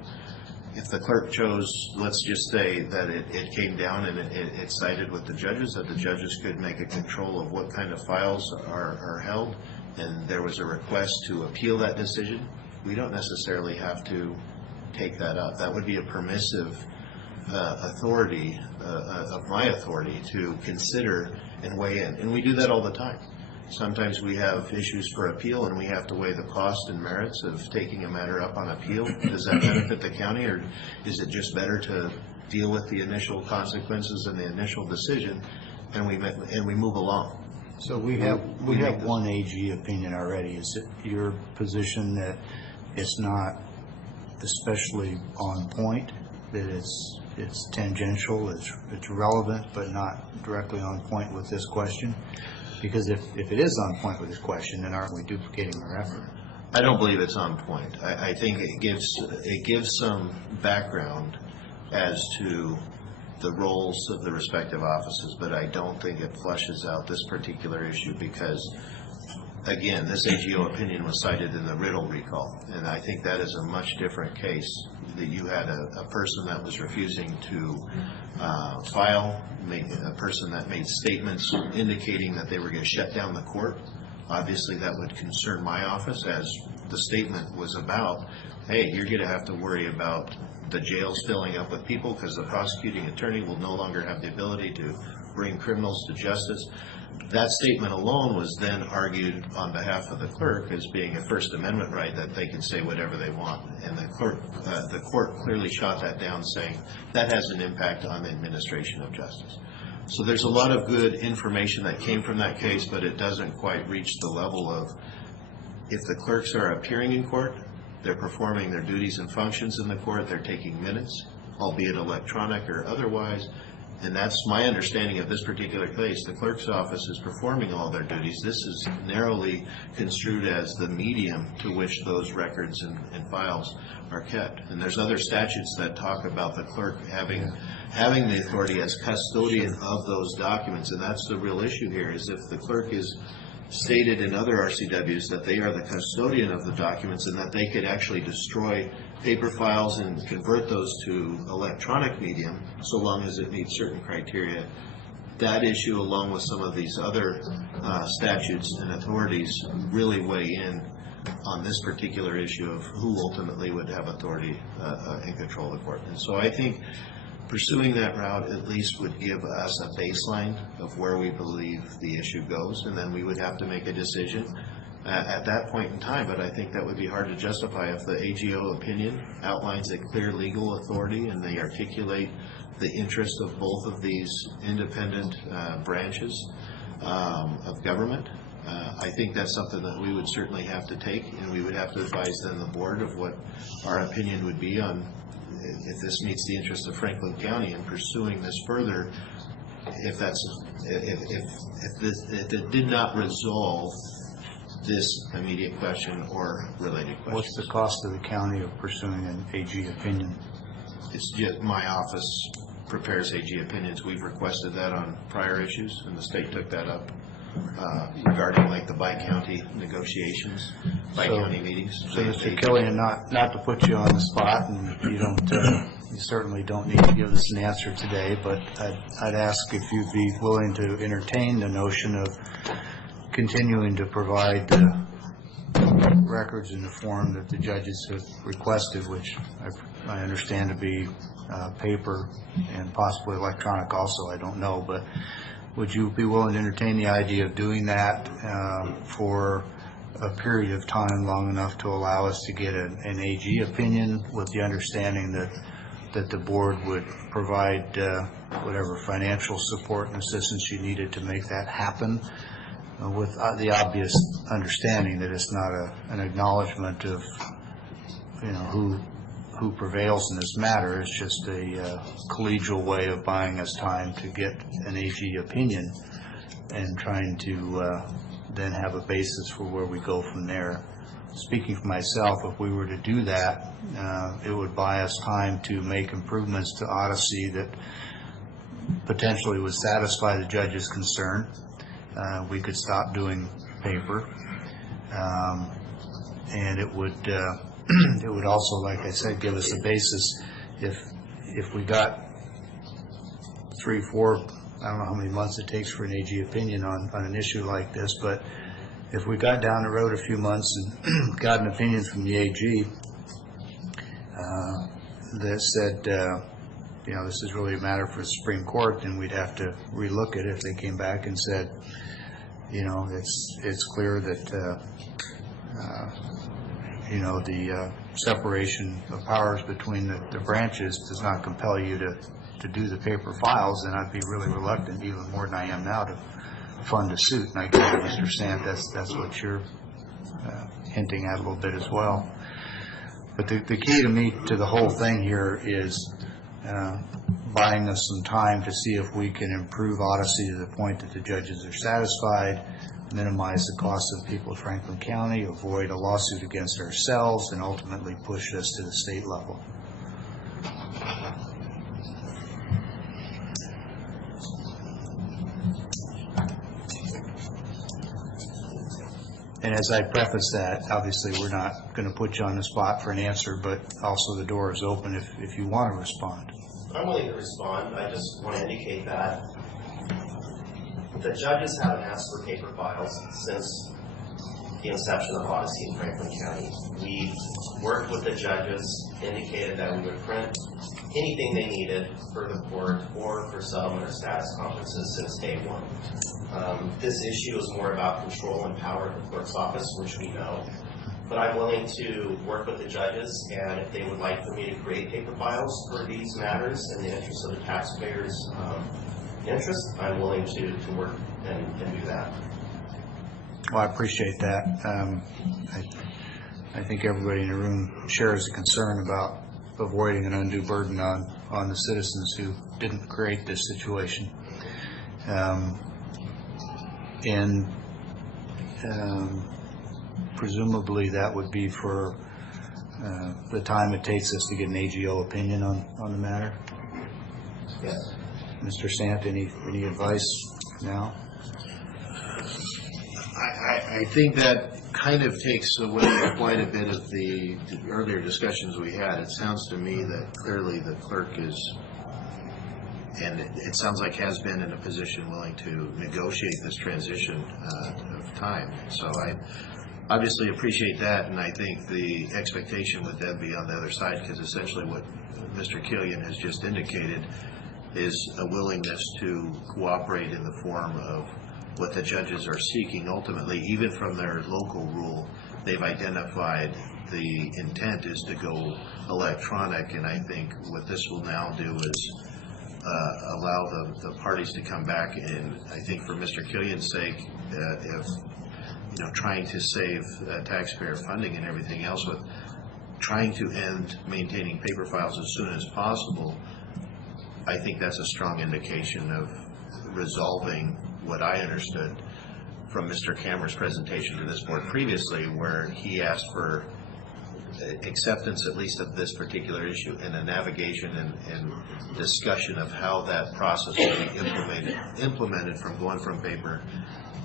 If the clerk chose, let's just say that it came down and it sided with the judges, that the judges could make a control of what kind of files are held, and there was a request to appeal that decision, we don't necessarily have to take that up. That would be a permissive authority of my authority to consider and weigh in. And we do that all the time. Sometimes we have issues for appeal and we have to weigh the cost and merits of taking a matter up on appeal. Does that benefit the county, or is it just better to deal with the initial consequences and the initial decision and we move along? So we have one AG opinion already. Is it your position that it's not especially on point, that it's tangential, it's relevant, but not directly on point with this question? Because if it is on point with this question, then aren't we duplicating our effort? I don't believe it's on point. I think it gives some background as to the roles of the respective offices, but I don't think it fleshes out this particular issue because, again, this AGO opinion was cited in the Riddle recall, and I think that is a much different case, that you had a person that was refusing to file, a person that made statements indicating that they were going to shut down the court. Obviously, that would concern my office, as the statement was about, hey, you're going to have to worry about the jails filling up with people because the prosecuting attorney will no longer have the ability to bring criminals to justice. That statement alone was then argued on behalf of the clerk as being a First Amendment right, that they can say whatever they want. And the court clearly shot that down, saying that has an impact on the administration of justice. So there's a lot of good information that came from that case, but it doesn't quite reach the level of, if the clerks are appearing in court, they're performing their duties and functions in the court, they're taking minutes, albeit electronic or otherwise, and that's my understanding of this particular case. The clerk's office is performing all their duties. This is narrowly construed as the medium to which those records and files are kept. And there's other statutes that talk about the clerk having the authority as custodian of those documents, and that's the real issue here, is if the clerk is stated in other RCWs that they are the custodian of the documents and that they could actually destroy paper files and convert those to electronic medium so long as it meets certain criteria. That issue, along with some of these other statutes and authorities, really weigh in on this particular issue of who ultimately would have authority and control the court. And so I think pursuing that route at least would give us a baseline of where we believe the issue goes, and then we would have to make a decision at that point in time. But I think that would be hard to justify if the AGO opinion outlines a clear legal authority and they articulate the interest of both of these independent branches of government. I think that's something that we would certainly have to take, and we would have to advise then the board of what our opinion would be on if this meets the interest of Franklin County in pursuing this further, if it did not resolve this immediate question or related questions. What's the cost of the county of pursuing an AG opinion? It's just my office prepares AG opinions. We've requested that on prior issues, and the state took that up regarding like the bi-county negotiations, bi-county meetings. So Mr. Killian, not to put you on the spot, and you certainly don't need to give us an answer today, but I'd ask if you'd be willing to entertain the notion of continuing to provide the records in the form that the judges have requested, which I understand to be paper and possibly electronic also, I don't know, but would you be willing to entertain the idea of doing that for a period of time long enough to allow us to get an AG opinion, with the understanding that the board would provide whatever financial support and assistance you needed to make that happen, with the obvious understanding that it's not an acknowledgement of who prevails in this matter. It's just a collegial way of buying us time to get an AG opinion and trying to then have a basis for where we go from there. Speaking for myself, if we were to do that, it would buy us time to make improvements to Odyssey that potentially would satisfy the judge's concern. We could stop doing paper, and it would also, like I said, give us a basis if we got 3, 4, I don't know how many months it takes for an AG opinion on an issue like this, but if we got down the road a few months and got an opinion from the AG that said, this is really a matter for the Supreme Court, then we'd have to relook it. If they came back and said, it's clear that the separation of powers between the branches does not compel you to do the paper files, then I'd be really reluctant, even more than I am now, to fund a suit. And I guess, Mr. Sant, that's what you're hinting at a little bit as well. But the key to me, to the whole thing here is buying us some time to see if we can improve Odyssey to the point that the judges are satisfied, minimize the cost of the people of Franklin County, avoid a lawsuit against ourselves, and ultimately push us to the state level. And as I preface that, obviously, we're not going to put you on the spot for an answer, but also the door is open if you want to respond. I'm willing to respond. I just want to indicate that the judges haven't asked for paper files since the inception of Odyssey in Franklin County. We've worked with the judges, indicated that we would print anything they needed for the court or for settlement or status conferences since day one. This issue is more about control and power of the clerk's office, which we know. But I'm willing to work with the judges, and if they would like for me to create paper files for these matters in the interest of the taxpayers' interest, I'm willing to work and do that. Well, I appreciate that. I think everybody in the room shares a concern about avoiding an undue burden on the citizens who didn't create this situation. And presumably that would be for the time it takes us to get an AGO opinion on the matter. Yes. Mr. Sant, any advice now? I think that kind of takes away quite a bit of the earlier discussions we had. It sounds to me that clearly the clerk is, and it sounds like has been in a position willing to negotiate this transition of time. So I obviously appreciate that, and I think the expectation would then be on the other side, because essentially what Mr. Killian has just indicated is a willingness to cooperate in the form of what the judges are seeking ultimately. Even from their local rule, they've identified the intent is to go electronic, and I think what this will now do is allow the parties to come back, and I think for Mr. Killian's sake, if trying to save taxpayer funding and everything else, with trying to end maintaining paper files as soon as possible, I think that's a strong indication of resolving what I understood from Mr. Cameron's presentation to this board previously, where he asked for acceptance at least of this particular issue and a navigation and discussion of how that process will be implemented from going from paper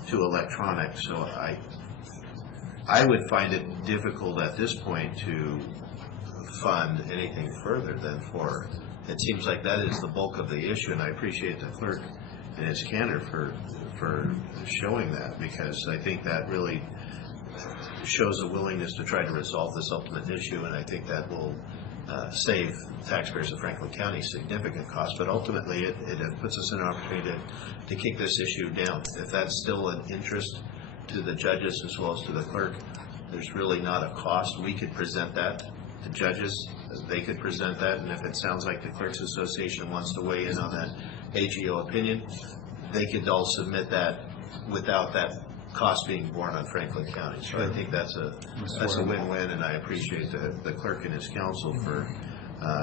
to electronic. So I would find it difficult at this point to fund anything further than for, it seems like that is the bulk of the issue, and I appreciate the clerk and his candor for showing that, because I think that really shows a willingness to try to resolve this ultimate issue, and I think that will save taxpayers of Franklin County significant costs. But ultimately, it puts us in an opportunity to kick this issue down. If that's still an interest to the judges as well as to the clerk, there's really not a cost. We could present that to judges, they could present that, and if it sounds like the Clerks Association wants to weigh in on that AGO opinion, they could all submit that without that cost being borne on Franklin County. So I think that's a win-win, and I appreciate the clerk and his counsel for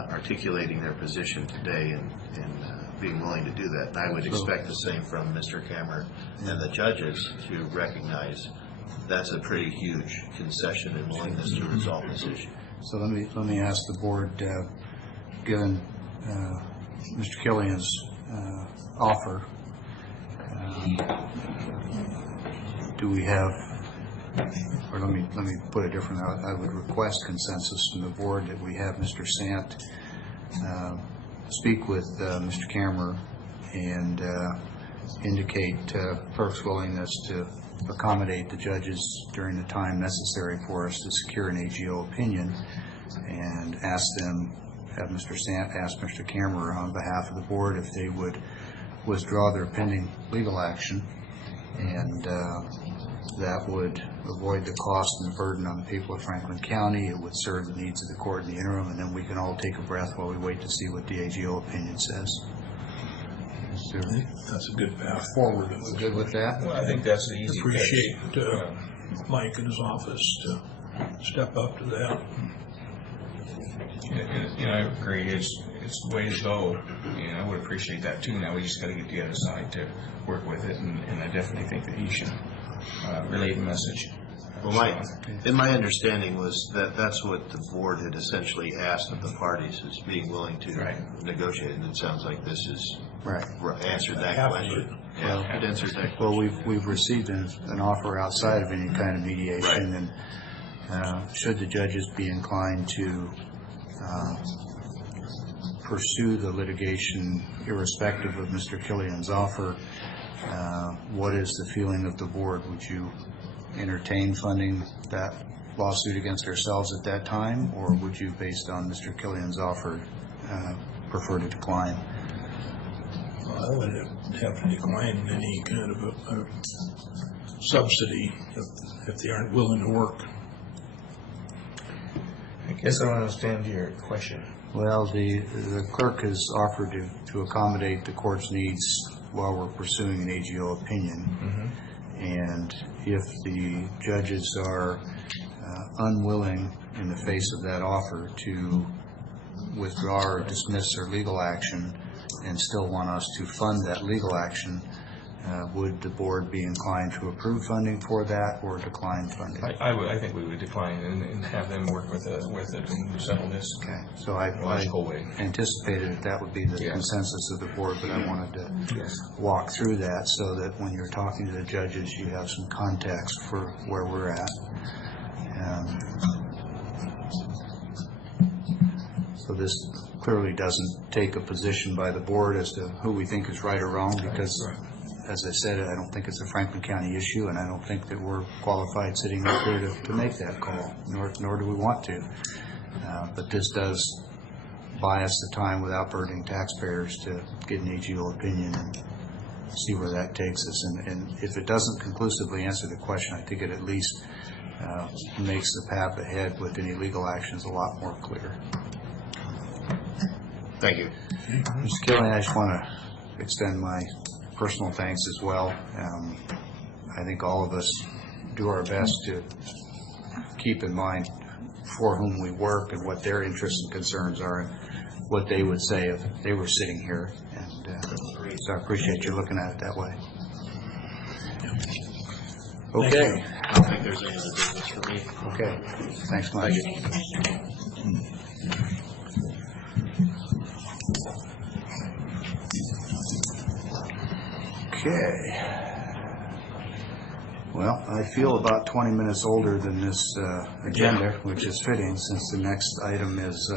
articulating their position today and being willing to do that. And I would expect the same from Mr. Cameron and the judges to recognize that's a pretty huge concession and willingness to resolve this issue. So let me ask the board, given Mr. Killian's offer, do we have, or let me put it differently, I would request consensus from the board that we have Mr. Sant speak with Mr. Cameron and indicate clerk's willingness to accommodate the judges during the time necessary for us to secure an AGO opinion, and have Mr. Sant ask Mr. Cameron on behalf of the board if they would withdraw their pending legal action, and that would avoid the cost and the burden on the people of Franklin County. It would serve the needs of the court in the interim, and then we can all take a breath while we wait to see what the AGO opinion says. That's a good path forward. We're good with that? Well, I think that's the easy Appreciate Mike and his office to step up to that. I agree. It's the way to go. I would appreciate that too. Now we just got to get the other side to work with it, and I definitely think that he should relay the message. Well, my understanding was that that's what the board had essentially asked of the parties, is being willing to negotiate, and it sounds like this is answered that question. Yeah, it answered that question. Well, we've received an offer outside of any kind of mediation, and should the judges be inclined to pursue the litigation irrespective of Mr. Killian's offer, what is the feeling of the board? Would you entertain funding that lawsuit against ourselves at that time, or would you, based on Mr. Killian's offer, prefer to decline? Well, I would have to decline any kind of a subsidy if they aren't willing to work. I guess I don't understand your question. Well, the clerk has offered to accommodate the court's needs while we're pursuing an AGO opinion. And if the judges are unwilling, in the face of that offer, to withdraw or dismiss their legal action and still want us to fund that legal action, would the board be inclined to approve funding for that or decline funding? I think we would decline and have them work with it and settle this. Okay, so I anticipated that would be the consensus of the board, but I wanted to walk through that so that when you're talking to the judges, you have some context for where we're at. So this clearly doesn't take a position by the board as to who we think is right or wrong, because as I said, I don't think it's a Franklin County issue, and I don't think that we're qualified sitting up here to make that call, nor do we want to. But this does buy us the time without burdening taxpayers to get an AGO opinion and see where that takes us. And if it doesn't conclusively answer the question, I think it at least makes the path ahead with any legal actions a lot more clear. Thank you. Mr. Killian, I just want to extend my personal thanks as well. I think all of us do our best to keep in mind for whom we work and what their interests and concerns are and what they would say if they were sitting here. And so I appreciate you looking at it that way. Okay. I don't think there's any other business for me. Okay. Thanks, Mike. Okay. Well, I feel about 20 minutes older than this agenda, which is fitting since the next item is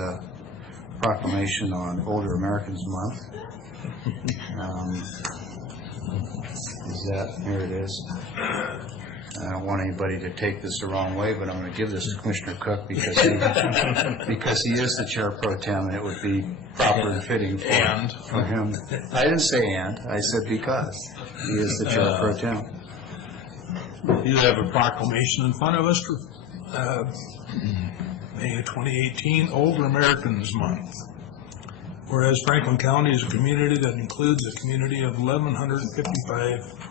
proclamation on Older Americans Month. Here it is. I don't want anybody to take this the wrong way, but I'm going to give this to Commissioner Cook because he is the chair pro tem, and it would be proper and fitting for him. I didn't say and. I said because he is the chair pro tem. You have a proclamation in front of us for May 2018, Older Americans Month. Whereas Franklin County is a community that includes a community of 1,155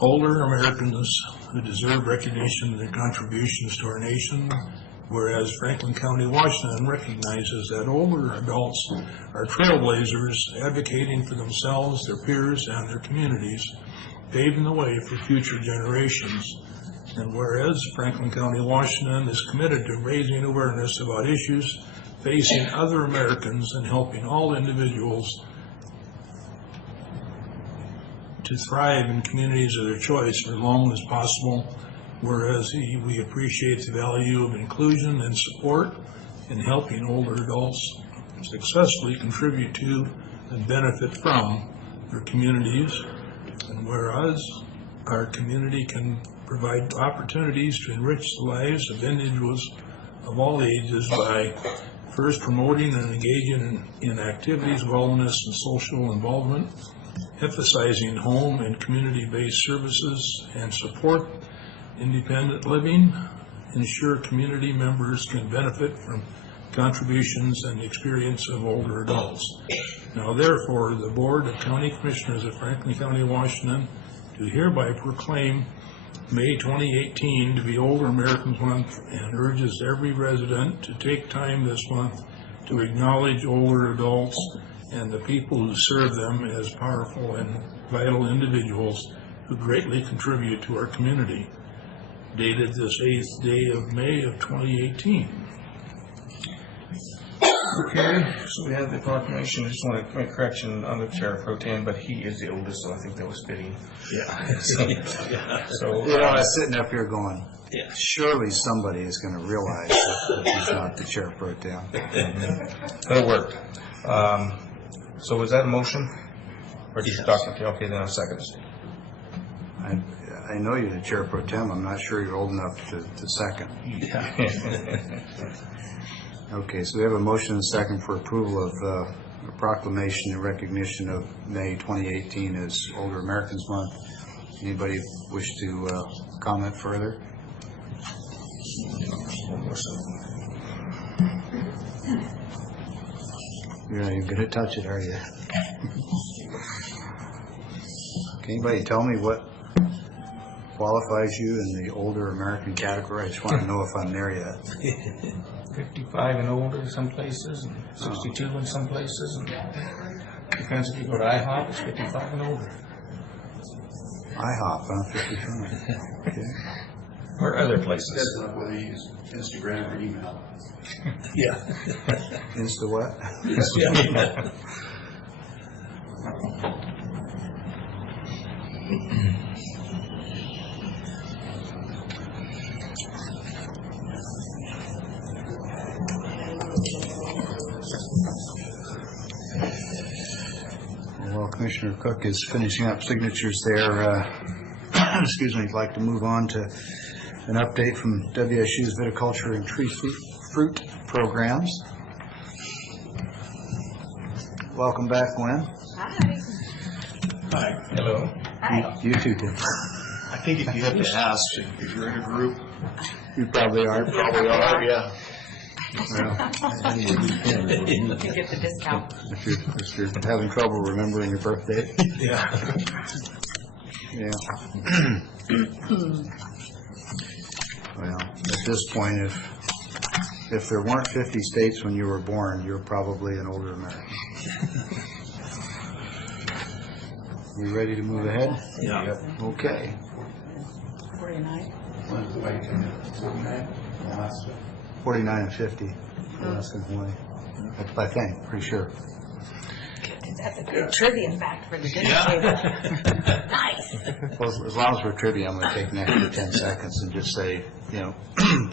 older Americans who deserve recognition of their contributions to our nation, whereas Franklin County, Washington recognizes that older adults are trailblazers advocating for themselves, their peers, and their communities, paving the way for future generations. And whereas Franklin County, Washington is committed to raising awareness about issues facing other Americans and helping all individuals to thrive in communities of their choice for as long as possible, whereas we appreciate the value of inclusion and support in helping older adults successfully contribute to and benefit from their communities, and whereas our community can provide opportunities to enrich the lives of individuals of all ages by first promoting and engaging in activities of wellness and social involvement, emphasizing home and community-based services and support independent living, ensure community members can benefit from contributions and experience of older adults. Now therefore, the Board of County Commissioners of Franklin County, Washington, do hereby proclaim May 2018 to be Older Americans Month and urges every resident to take time this month to acknowledge older adults and the people who serve them as powerful and vital individuals who greatly contribute to our community. Dated this 8th day of May of 2018. Okay, so we have the proclamation. I just want to make a correction on the Chair Pro Tem, but he is the oldest, so I think that was fitting. Yeah. So, You know, I was sitting up here going, surely somebody is going to realize that he's not the chair pro tem. that worked. So was that a motion? Or just talking? Okay, then I'll second it. I know you're the chair pro tem. I'm not sure you're old enough to second. Okay, so we have a motion and a second for approval of a proclamation in recognition of May 2018 as Older Americans Month. Anybody wish to comment further? You're not even going to touch it, are you? Can anybody tell me what qualifies you in the older American category? I just want to know if I'm there yet. 55 and older in some places, and 62 in some places, and depends if you go to IHOP, it's 55 and older. IHOP, huh? 55. Okay. Or other places. Depends on whether you use Instagram or email. Yeah. Insta what? Yeah. Well, Commissioner Cook is finishing up signatures there. Excuse me, I'd like to move on to an update from WSU's viticulture and tree fruit programs. Welcome back, Gwen. Hi. Hi. Hello. Hi. You too, Tim. I think if you have to ask, if you're in a group, You probably are. yeah. Well, You get the discount. if you're having trouble remembering your birthday. Yeah. Yeah. Well, at this point, if there weren't 50 states when you were born, you're probably an older American. We ready to move ahead? Yeah. Okay. 49. 49 and 50. Alaska and Hawaii. I think, pretty sure. That's a good trivia fact for the dinner table. Nice. Well, as long as we're trivia, I'm going to take an extra 10 seconds and just say, you know,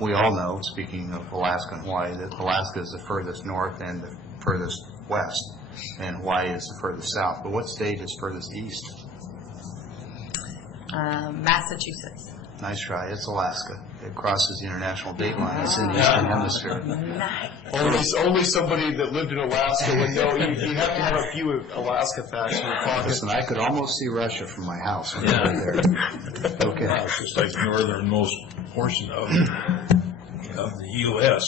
we all know, speaking of Alaska and Hawaii, that Alaska is the furthest north and the furthest west, and Hawaii is the furthest south. But what state is furthest east? Massachusetts. Nice try. It's Alaska. It crosses the international date line. It's in the eastern hemisphere. Nice. Only somebody that lived in Alaska would know. You have to have a few Alaska facts in your pocket. Listen, I could almost see Russia from my house when I was there. Okay. It's just like the northernmost portion of the U.S.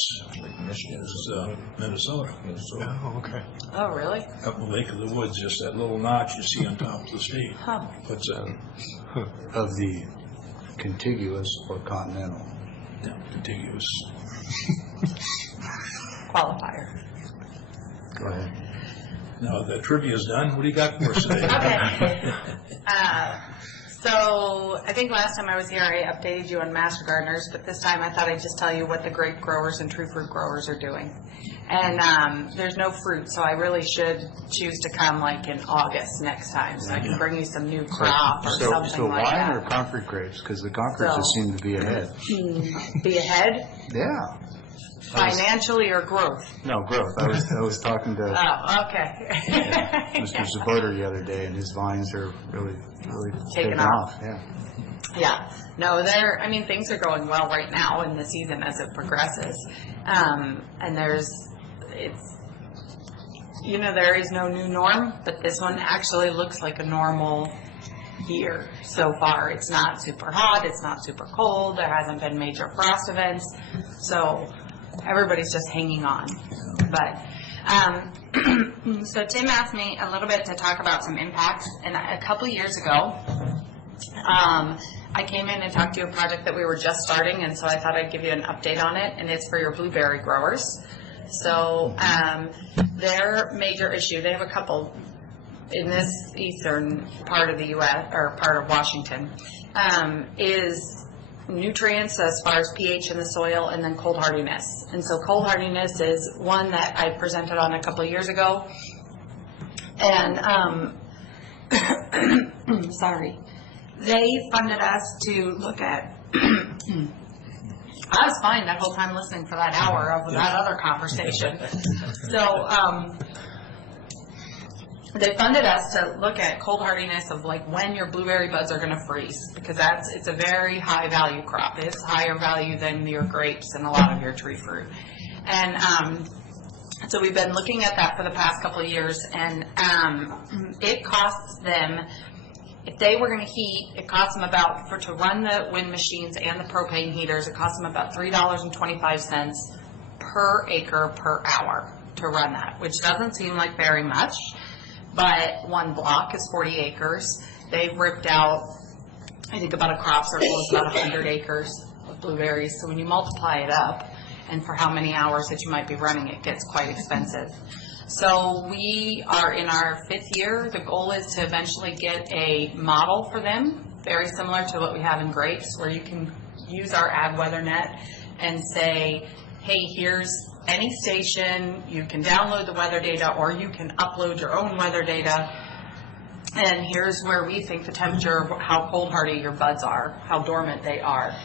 Michigan is Minnesota. So okay. Oh, really? up the Lake of the Woods, just that little notch you see on top of the state. Huh. What's that? Of the contiguous or continental? Yeah, contiguous. Qualifier. Go ahead. Now, the trivia's done. What do you got for us today? Okay. So I think last time I was here, I updated you on Master Gardeners, but this time I thought I'd just tell you what the grape growers and true fruit growers are doing. And there's no fruit, so I really should choose to come like in August next time, so I can bring you some new crop or something So like wine or that. Concord grapes? Because the Concord just So- seem to be ahead. Be ahead, Yeah. financially or growth? No, growth. I was talking to Oh, okay. Mr. Zaboter the other day, and his vines are really Taking taking off. off. Yeah. Yeah, no, things are going well right now in the season as it progresses. And there is no new norm, but this one actually looks like a normal year so far. It's not super hot, it's not super cold, there hasn't been major frost events, so everybody's just hanging on. But, so Tim asked me a little bit to talk about some impacts, and a couple years ago, I came in and talked to you a project that we were just starting, and so I thought I'd give you an update on it, and it's for your blueberry growers. So their major issue, they have a couple in this eastern part of the U.S., or part of Washington, is nutrients as far as pH in the soil, and then cold hardiness. And so cold hardiness is one that I presented on a couple of years ago. And sorry, they funded us to look at I was fine that whole time listening for that hour of that other conversation. So they funded us to look at cold hardiness of like when your blueberry buds are going to freeze, because it's a very high value crop. It's higher value than your grapes and a lot of your tree fruit. And so we've been looking at that for the past couple of years, and it costs them, if they were going to heat, it costs them about, to run the wind machines and the propane heaters, it costs them about $3.25 per acre per hour to run that, which doesn't seem like very much, but one block is 40 acres. They've ripped out, I think about a crop circle is about 100 acres of blueberries, so when you multiply it up, and for how many hours that you might be running, it gets quite expensive. So we are in our 5th year. The goal is to eventually get a model for them, very similar to what we have in grapes, where you can use our AgWeatherNet and say, hey, here's any station, you can download the weather data, or you can upload your own weather data, and here's where we think the temperature, how cold hardy your buds are, how dormant they are.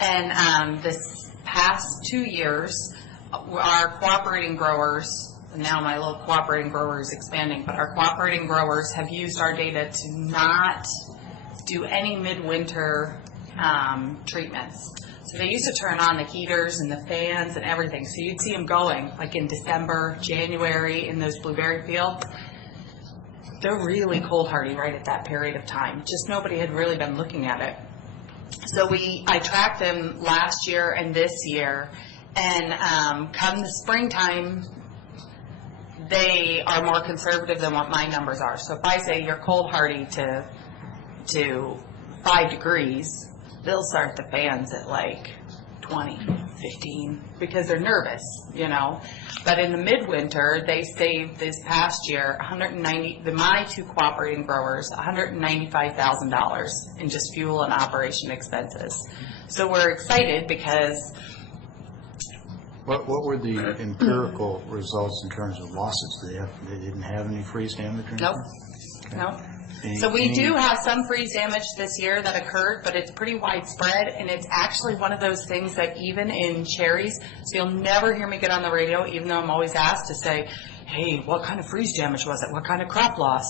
And this past 2 years, our cooperating growers, now my little cooperating grower is expanding, but our cooperating growers have used our data to not do any midwinter treatments. So they used to turn on the heaters and the fans and everything. So you'd see them going like in December, January in those blueberry fields. They're really cold hardy right at that period of time. Just nobody had really been looking at it. So I tracked them last year and this year, and come the springtime, they are more conservative than what my numbers are. So if I say you're cold hardy to 5 degrees, they'll start the fans at like 20, 15, because they're nervous, you know. But in the midwinter, they saved this past year my 2 cooperating growers, $195,000 in just fuel and operation expenses. So we're excited because. What were the empirical results in terms of losses? They didn't have any freeze damage or anything? Nope. Okay. Nope. So we do have some freeze damage this year that occurred, but it's pretty widespread, and it's actually one of those things that even in cherries, so you'll never hear me get on the radio, even though I'm always asked to say, hey, what kind of freeze damage was it? What kind of crop loss?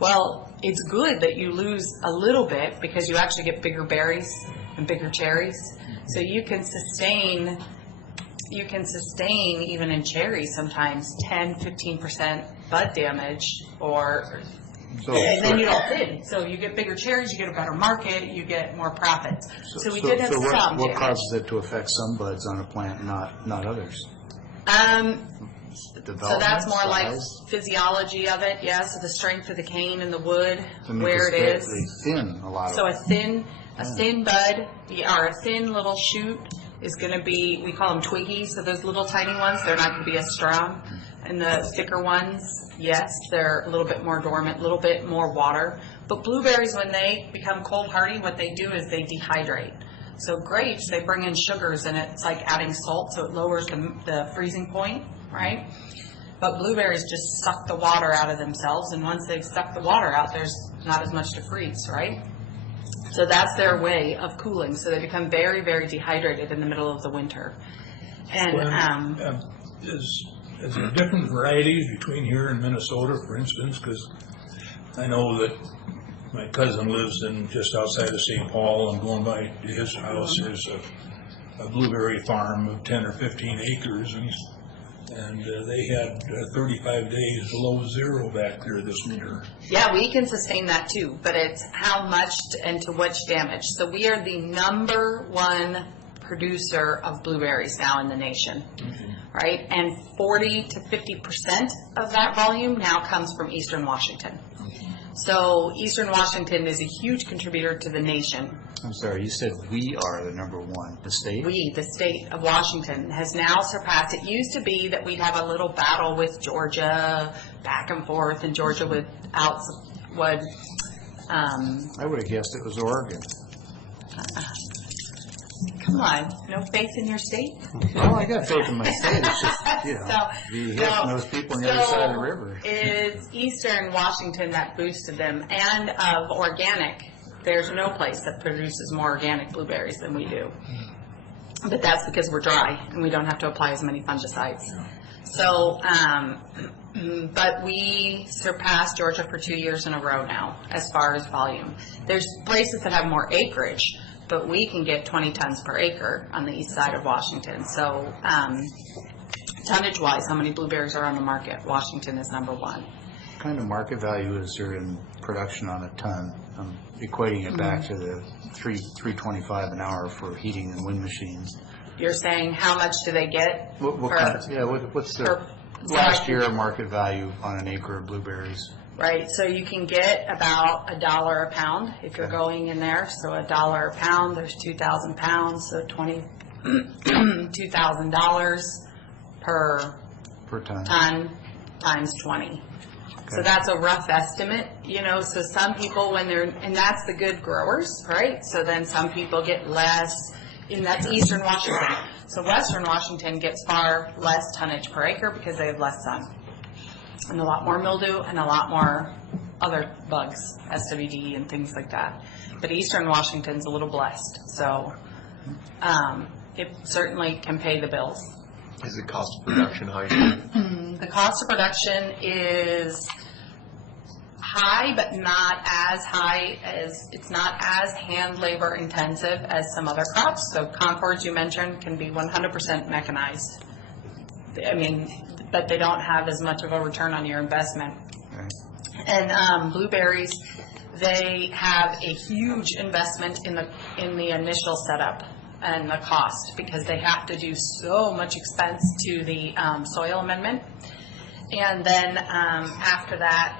Well, it's good that you lose a little bit because you actually get bigger berries and bigger cherries. So you can sustain even in cherries sometimes 10, 15% bud damage, and then you don't thin. So you get bigger cherries, you get a better market, you get more profits. So we did have some damage. What causes it to affect some buds on a plant, not others? So that's more like physiology of it, yeah. So the strength of the cane and the wood, where it is. They thin a lot. So a thin bud, or a thin little shoot is going to be, we call them twiggies. So those little tiny ones, they're not going to be as strong. And the thicker ones, yes, they're a little bit more dormant, a little bit more water. But blueberries, when they become cold hardy, what they do is they dehydrate. So grapes, they bring in sugars, and it's like adding salt, so it lowers the freezing point, right? But blueberries just suck the water out of themselves, and once they've sucked the water out, there's not as much to freeze, right? So that's their way of cooling. So they become very, very dehydrated in the middle of the winter. And is there different varieties between here and Minnesota, for instance? Because I know that my cousin lives just outside of St. Paul, and going by his house, there's a blueberry farm of 10 or 15 acres, and they had 35 days below zero back there this winter. Yeah, we can sustain that too, but it's how much and to which damage. So we are the #1 producer of blueberries now in the nation. Mm-hmm. Right? And 40 to 50% of that volume now comes from Eastern Washington. So Eastern Washington is a huge contributor to the nation. I'm sorry, you said we are the number one, the state? We, the state of Washington, has now surpassed. It used to be that we'd have a little battle with Georgia, back and forth, and Georgia would I would have guessed it was Oregon. come on, no faith in your state? Well, I got faith in my state. It's just, So, be hitting those people on the other side of the river. It's Eastern Washington that boosted them, and of organic. There's no place that produces more organic blueberries than we do. But that's because we're dry and we don't have to apply as many fungicides. So, but we surpassed Georgia for 2 years in a row now as far as volume. There's places that have more acreage, but we can get 20 tons per acre on the east side of Washington. So, tonnage-wise, how many blueberries are on the market? Washington is number one. What kind of market value is there in production on a ton? I'm equating it back to the $3.25 an hour for heating and wind machines. You're saying how much do they get? What's the last year market value on an acre of blueberries? Right, so you can get about $1 a pound if you're going in there. So $1 a pound, there's 2,000 pounds, so $2,000 per ton times 20. So that's a rough estimate, so some people and that's the good growers, right? So then some people get less, and that's Eastern Washington. So Western Washington gets far less tonnage per acre because they have less sun. And a lot more mildew and a lot more other bugs, SWD and things like that. But Eastern Washington's a little blessed, so it certainly can pay the bills. Is the cost of production high? The cost of production is high, but not as high it's not as hand labor intensive as some other crops. So Concords you mentioned can be 100% mechanized. But they don't have as much of a return on your investment. Right. And blueberries, they have a huge investment in the initial setup and the cost because they have to do so much expense to the soil amendment. And then after that,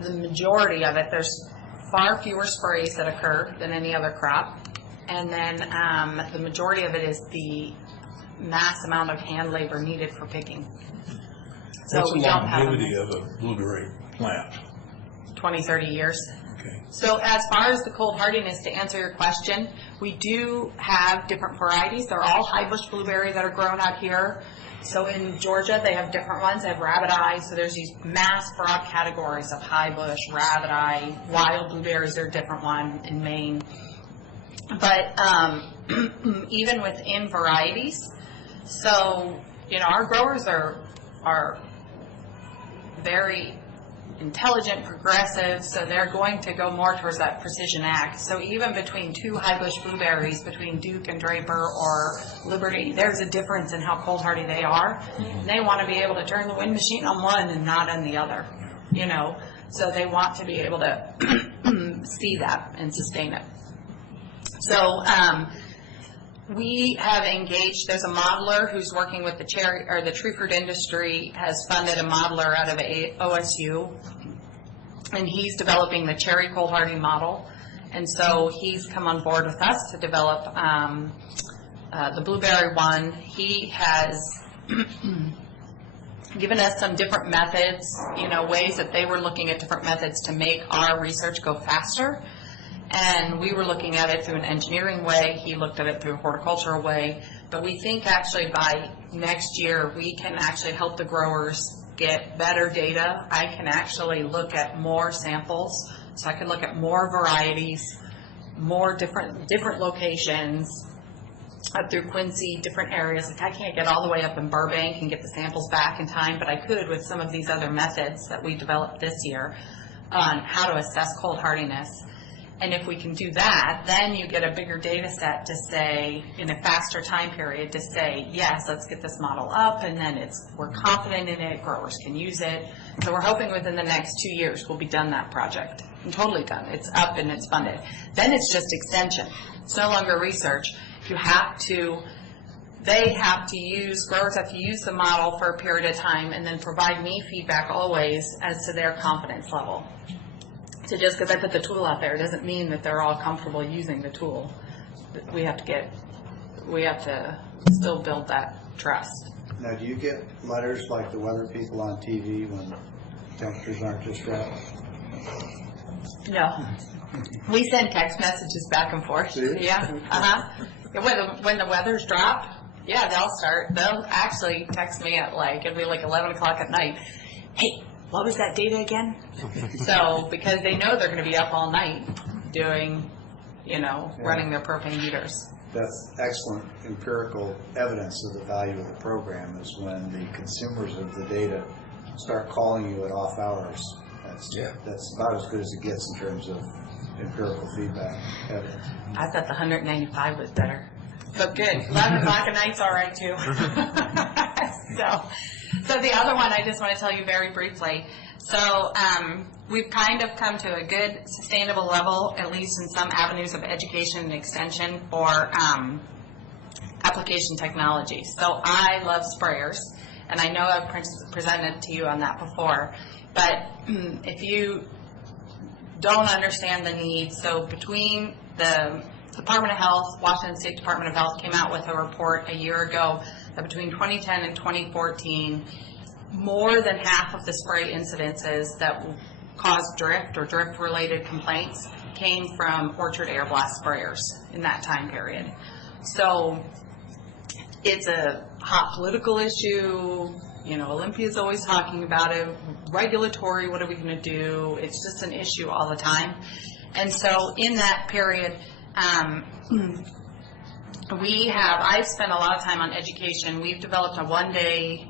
the majority of it, there's far fewer sprays that occur than any other crop. And then the majority of it is the mass amount of hand labor needed for picking. So What's the we don't have longevity of a blueberry plant? 20, 30 years. Okay. So as far as the cold hardiness, to answer your question, we do have different varieties. They're all high bush blueberry that are grown out here. So in Georgia, they have different ones. They have rabbit eye. So there's these mass broad categories of high bush, rabbit eye, wild blueberries. They're a different one in Maine. But even within varieties, so our growers are very intelligent, progressive, so they're going to go more towards that precision ag. So even between two high bush blueberries, between Duke and Draper or Liberty, there's a difference in how cold hardy they are. Mm-hmm. They want to be able to turn the wind machine on one and not on the other, so they want to be able to see that and sustain it. So we have engaged, there's a modeler who's working with the tree fruit industry, has funded a modeler out of OSU, and he's developing the cherry cold hardy model. And so he's come on board with us to develop the blueberry one. He has given us some different methods, ways that they were looking at different methods to make our research go faster. And we were looking at it through an engineering way. He looked at it through a horticultural way. But we think actually by next year, we can actually help the growers get better data. I can actually look at more samples. So I can look at more varieties, more different locations up through Quincy, different areas. Like I can't get all the way up in Burbank and get the samples back in time, but I could with some of these other methods that we developed this year on how to assess cold hardiness. And if we can do that, then you get a bigger data set to say, in a faster time period, to say, yes, let's get this model up, and then we're confident in it, growers can use it. So we're hoping within the next 2 years we'll be done that project. And totally done. It's up and it's funded. Then it's just extension. It's no longer research. You have to growers have to use the model for a period of time and then provide me feedback always as to their confidence level. So just because I put the tool out there doesn't mean that they're all comfortable using the tool. We have to still build that trust. Now, do you get letters like the weather people on TV when temperatures aren't just right? No. We send text messages back and forth. Do you? Yeah. When the weathers drop, yeah, they'll actually text me at it'll be like 11 o'clock at night. Hey, what was that data again? So, because they know they're going to be up all night doing, running their propane heaters. That's excellent empirical evidence of the value of the program is when the consumers of the data start calling you at off hours. That's about as good as it gets in terms of empirical feedback evidence. I thought the 195 was better. But good. 11 o'clock at night's all right, too. So the other one I just want to tell you very briefly. So we've kind of come to a good sustainable level, at least in some avenues of education and extension for application technology. So I love sprayers, and I know I've presented to you on that before. But if you don't understand the need, so between the Department of Health, Washington State Department of Health came out with a report a year ago that between 2010 and 2014, more than half of the spray incidences that caused drift or drift-related complaints came from orchard air blast sprayers in that time period. So it's a hot political issue. Olympia's always talking about it. Regulatory, what are we going to do? It's just an issue all the time. And so in that period, I've spent a lot of time on education. We've developed a one-day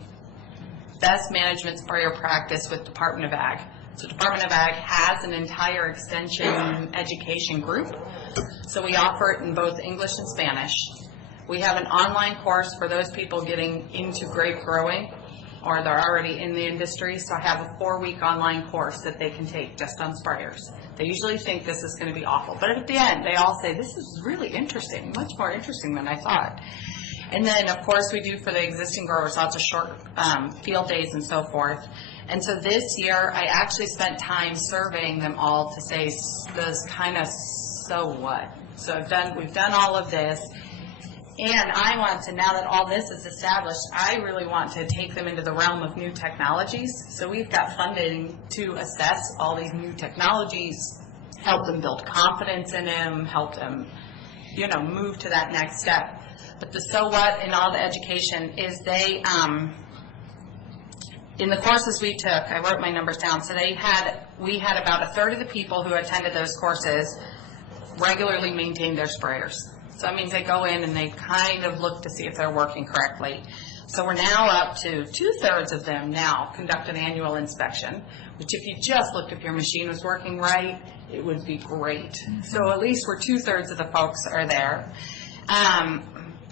best management sprayer practice with Department of Ag. So Department of Ag has an entire extension education group. So we offer it in both English and Spanish. We have an online course for those people getting into grape growing or they're already in the industry. So I have a 4-week online course that they can take just on sprayers. They usually think this is going to be awful, but at the end they all say, this is really interesting, much more interesting than I thought. And then, of course, we do for the existing growers lots of short field days and so forth. And so this year, I actually spent time surveying them all to say, this kind of, so what? So we've done all of this. And I want to, now that all this is established, I really want to take them into the realm of new technologies. So we've got funding to assess all these new technologies, help them build confidence in them, help them, move to that next step. But the so what in all the education is in the courses we took, I wrote my numbers down, so we had about a third of the people who attended those courses regularly maintain their sprayers. So that means they go in and they kind of look to see if they're working correctly. So we're now up to 2/3 of them now conduct an annual inspection, which if you just looked if your machine was working right, it would be great. So at least we're 2/3 of the folks are there.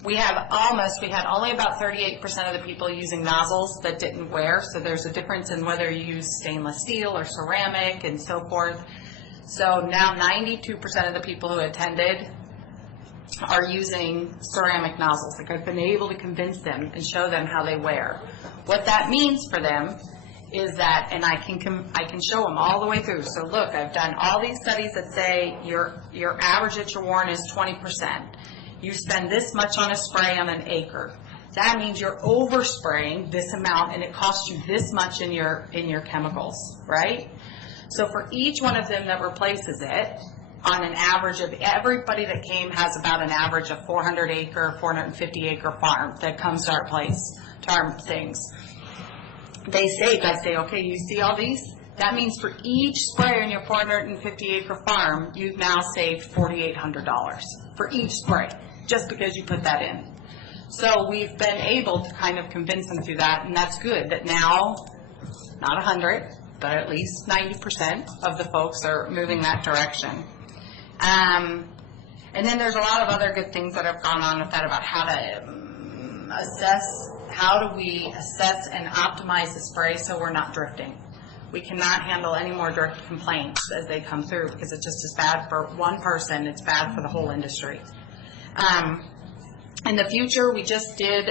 We had only about 38% of the people using nozzles that didn't wear, so there's a difference in whether you use stainless steel or ceramic and so forth. So now 92% of the people who attended are using ceramic nozzles. Like I've been able to convince them and show them how they wear. What that means for them is that, and I can show them all the way through. So look, I've done all these studies that say your average that you're worn is 20%. You spend this much on a spray on an acre. That means you're overspraying this amount and it costs you this much in your chemicals, right? So for each one of them that replaces it, on an average of everybody that came has about an average of 400-acre, 450-acre farm that comes to our place, to our things. I say, okay, you see all these? That means for each sprayer in your 450-acre farm, you've now saved $4,800 for each spray, just because you put that in. So we've been able to kind of convince them through that, and that's good that now, not 100, but at least 90% of the folks are moving that direction. And then there's a lot of other good things that have gone on with that about how do we assess and optimize the spray so we're not drifting. We cannot handle any more drift complaints as they come through because it's just as bad for one person, it's bad for the whole industry. In the future, we just did,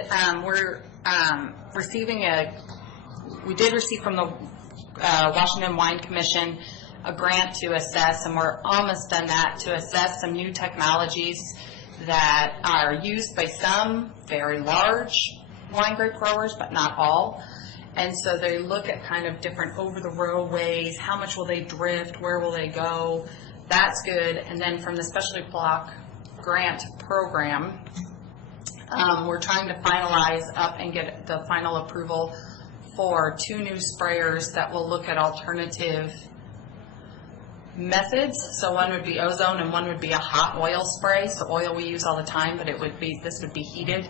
we did receive from the Washington Wine Commission a grant to assess, and we're almost done that, to assess some new technologies that are used by some very large wine grape growers, but not all. And so they look at kind of different over-the-road ways, how much will they drift, where will they go, that's good. And then from the specialty block grant program, we're trying to finalize up and get the final approval for 2 new sprayers that will look at alternative methods. So one would be ozone and one would be a hot oil spray. So oil we use all the time, but this would be heated.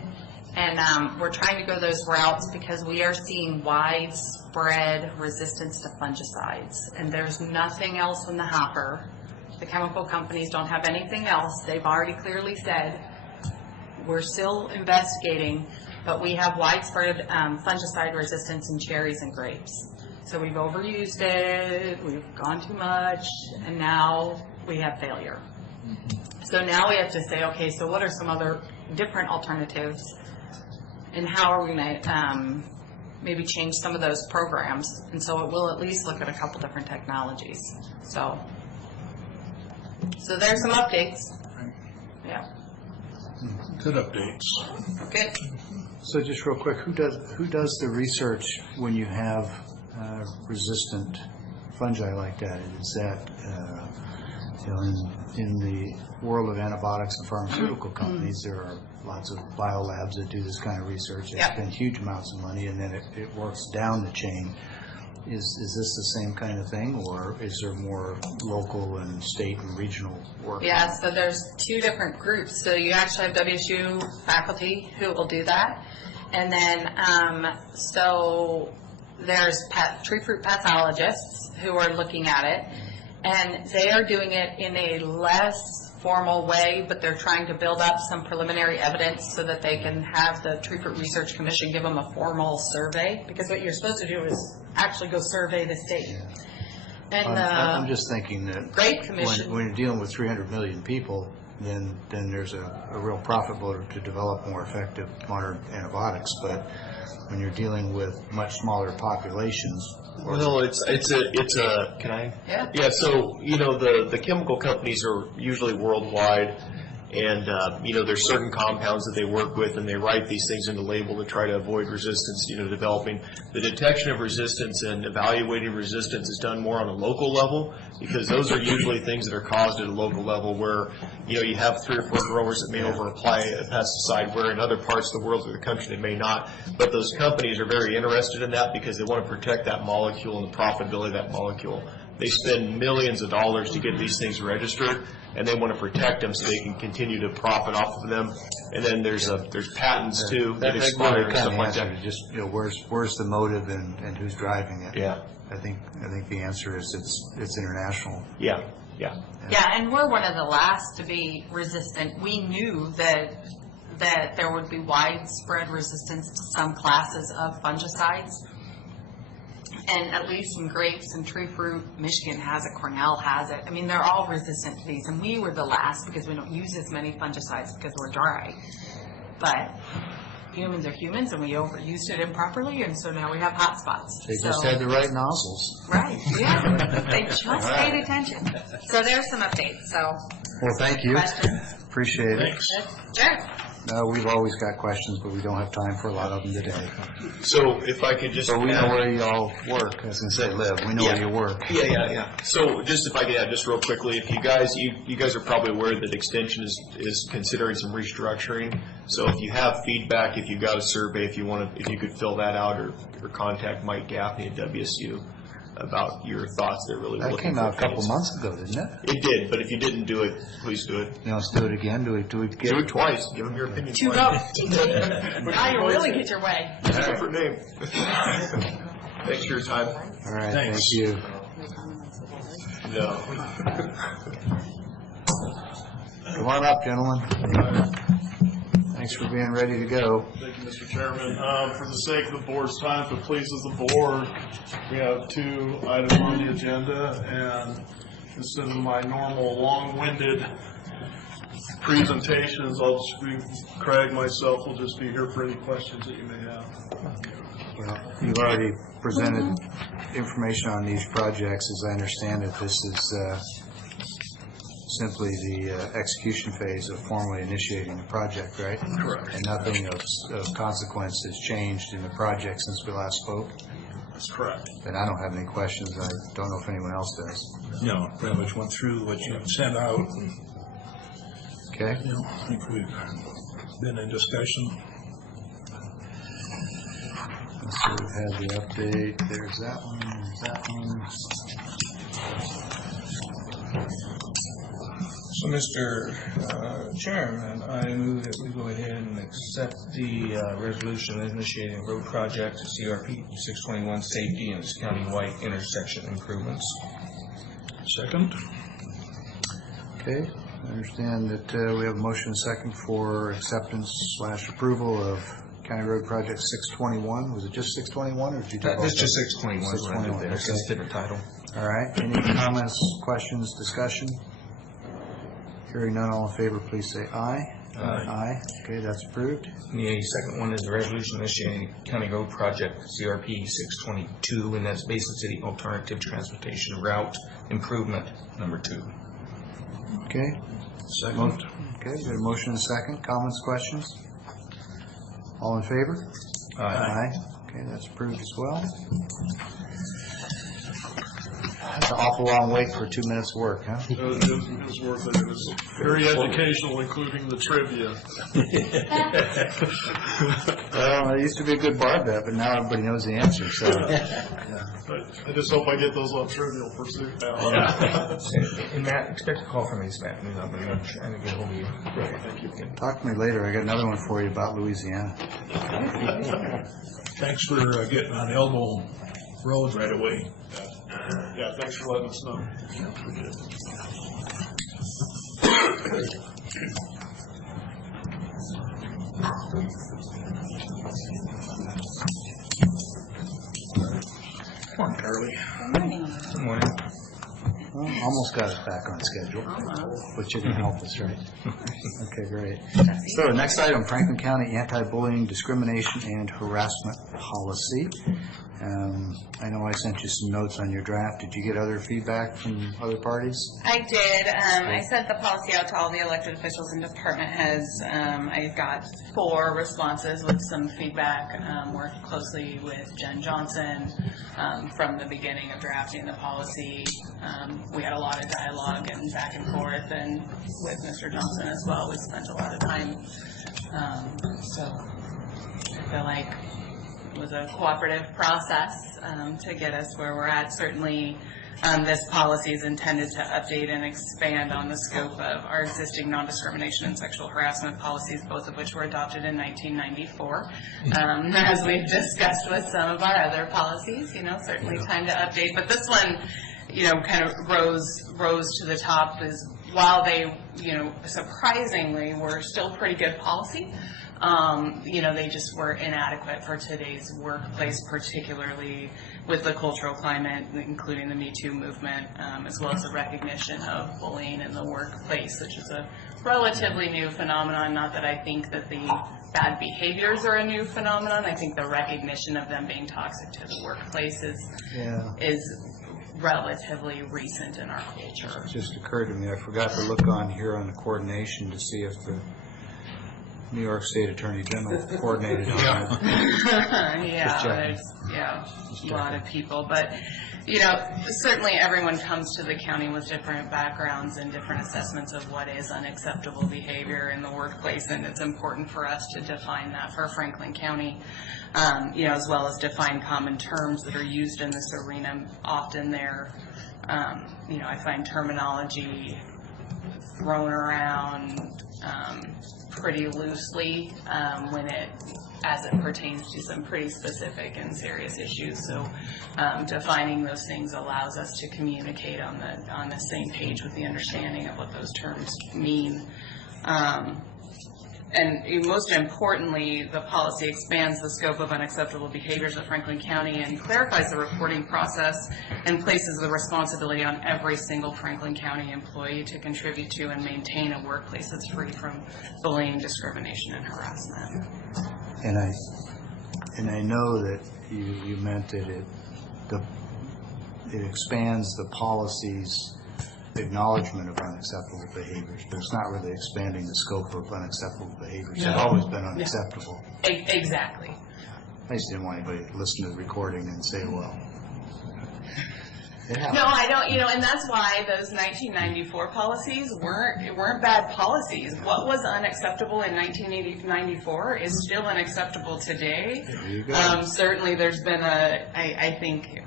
And we're trying to go those routes because we are seeing widespread resistance to fungicides. And there's nothing else in the hopper. The chemical companies don't have anything else. They've already clearly said, we're still investigating, but we have widespread fungicide resistance in cherries and grapes. So we've overused it, we've gone too much, and now we have failure. So now we have to say, okay, so what are some other different alternatives, and how are we going to maybe change some of those programs? And so it will at least look at a couple different technologies. So there's some updates. Yeah. Good updates. Good. So just real quick, who does the research when you have resistant fungi like that? Is that in the world of antibiotics and pharmaceutical companies, there are lots of biolabs that do this kind of research. They spend huge amounts of money, and then it works down the chain. Is this the same kind of thing, or is there more local and state and regional work? Yeah, so there's 2 different groups. So you actually have WSU faculty who will do that. And then, so there's tree fruit pathologists who are looking at it. And they are doing it in a less formal way, but they're trying to build up some preliminary evidence so that they can have the Tree Fruit Research Commission give them a formal survey. Because what you're supposed to do is actually go survey the state. Yeah. And I'm just thinking that Grape Commission, when you're dealing with 300 million people, then there's a real profit motive to develop more effective modern antibiotics. But when you're dealing with much smaller populations, well, it's a can I? Yeah. Yeah. So the chemical companies are usually worldwide, and there's certain compounds that they work with, and they write these things in the label to try to avoid resistance. Developing the detection of resistance and evaluating resistance is done more on a local level, because those are usually things that are caused at a local level where you have 3 or 4 growers that may over-apply a pesticide, where in other parts of the world or the country they may not. But those companies are very interested in that because they want to protect that molecule and the profitability of that molecule. They spend millions of dollars to get these things registered, and they want to protect them so they can continue to profit off of them. And then there's patents too that expire and stuff like that. Just where's the motive and who's driving it? Yeah. I think the answer is it's international. Yeah. yeah, and we're one of the last to be resistant. We knew that there would be widespread resistance to some classes of fungicides. And at least in grapes and tree fruit, Michigan has it, Cornell has it. I mean, they're all resistant to these. And we were the last because we don't use as many fungicides because we're dry. But humans are humans, and we overused it improperly, and so now we have hot spots. They just had the right nozzles. Right, yeah. They just paid attention. So there's some updates, so. Well, thank you. Questions? Appreciate it. Thanks. Sure. We've always got questions, but we don't have time for a lot of them today. So if I could just But we know add- where you all work. I was going to say live. We know where you work. Yeah. So just if I could add just real quickly, if you guys are probably aware that Extension is considering some restructuring. So if you have feedback, if you've got a survey, if you could fill that out or contact Mike Gaffney at WSU about your thoughts. They're really That looking came for out a couple opinions. months ago, didn't it? It did, but if you didn't do it, please do it. Let's do it again. Do we Do it twice. Give them your opinion. 2 votes. Now you really get your way. Different name. Thanks for your time. All right. Thanks. Thank you. No. Come on up, gentlemen. Thanks for being ready to go. Thank you, Mr. Chairman. For the sake of the board's time, if it pleases the board, we have 2 items on the agenda, and instead of my normal long-winded presentations. I'll just be, Craig, myself will just be here for any questions that you may have. Well, you've already presented information on these projects. As I understand it, this is simply the execution phase of formally initiating the project, right? Correct. And nothing of consequence has changed in the project since we last spoke? That's correct. And I don't have any questions. I don't know if anyone else does. No, pretty much went through what you sent out. And, Okay? you know, I think we've been in discussion. So we've had the update. There's that one. There's that one. So, Mr. Chairman, I move that we go ahead and accept the resolution initiating a road project, CRP 621 safety and county-wide intersection improvements. Second? Okay. I understand that we have a motion and second for acceptance/approval of County Road Project 621. Was it just 621 or did you talk about That's just 621. 621, There. It's okay. just a different title. All right. Any comments, questions, discussion? Hearing none, all in favor, please say aye. Aye. Okay, that's approved. The second one is the resolution initiating County Road Project CRP 622, and that's Basin City Alternative Transportation Route Improvement number 2. Okay. Second. Okay, we got a motion and a second. Comments, questions? All in favor? Aye. Okay, that's approved as well. That's an awful long wait for 2 minutes work, huh? It was worth it. It was very educational, including the trivia. Well, it used to be a good bar bet, but now everybody knows the answer, so. But I just hope I get those on Trivial Pursuit now. And Matt, expect a call from me this afternoon. I'm going to try to get hold of you. Great, thank you. Talk to me later. I got another one for you about Louisiana. Thanks for getting on Elbow Road right away. Yeah, thanks for letting us know. Morning, Carly. Good morning. Well, almost got us back on schedule, but you're going to help us, right? Okay, great. So the next item, Franklin County Anti-Bullying, Discrimination, and Harassment Policy. I know I sent you some notes on your draft. Did you get other feedback from other parties? I did. I sent the policy out to all the elected officials and department heads. I got 4 responses with some feedback. Worked closely with Jen Johnson from the beginning of drafting the policy. We had a lot of dialogue and back and forth, and with Mr. Johnson as well. We spent a lot of time. So I feel like it was a cooperative process to get us where we're at. Certainly, this policy is intended to update and expand on the scope of our existing non-discrimination and sexual harassment policies, both of which were adopted in 1994. As we've discussed with some of our other policies, certainly time to update. But this one, kind of rose to the top, is while they, surprisingly were still pretty good policy, they just were inadequate for today's workplace, particularly with the cultural climate, including the Me Too movement, as well as the recognition of bullying in the workplace, which is a relatively new phenomenon. Not that I think that the bad behaviors are a new phenomenon. I think the recognition of them being toxic to the workplace is relatively recent in our culture. It just occurred to me, I forgot to look on here on the coordination to see if the New York State Attorney General coordinated on that. There's a lot of people, but certainly everyone comes to the county with different backgrounds and different assessments of what is unacceptable behavior in the workplace, and it's important for us to define that for Franklin County, as well as define common terms that are used in this arena. Often they're, I find terminology thrown around pretty loosely as it pertains to some pretty specific and serious issues. So defining those things allows us to communicate on the same page with the understanding of what those terms mean. And most importantly, the policy expands the scope of unacceptable behaviors at Franklin County and clarifies the reporting process and places the responsibility on every single Franklin County employee to contribute to and maintain a workplace that's free from bullying, discrimination, and harassment. And I know that you meant that it expands the policy's acknowledgement of unacceptable behaviors, but it's not really expanding the scope of unacceptable behaviors. It's always been unacceptable. Exactly. I just didn't want anybody to listen to the recording and say, well, No, I don't, and that's why those 1994 policies weren't bad policies. What was unacceptable in 1994 is still unacceptable today. There you go. Certainly there's been I think,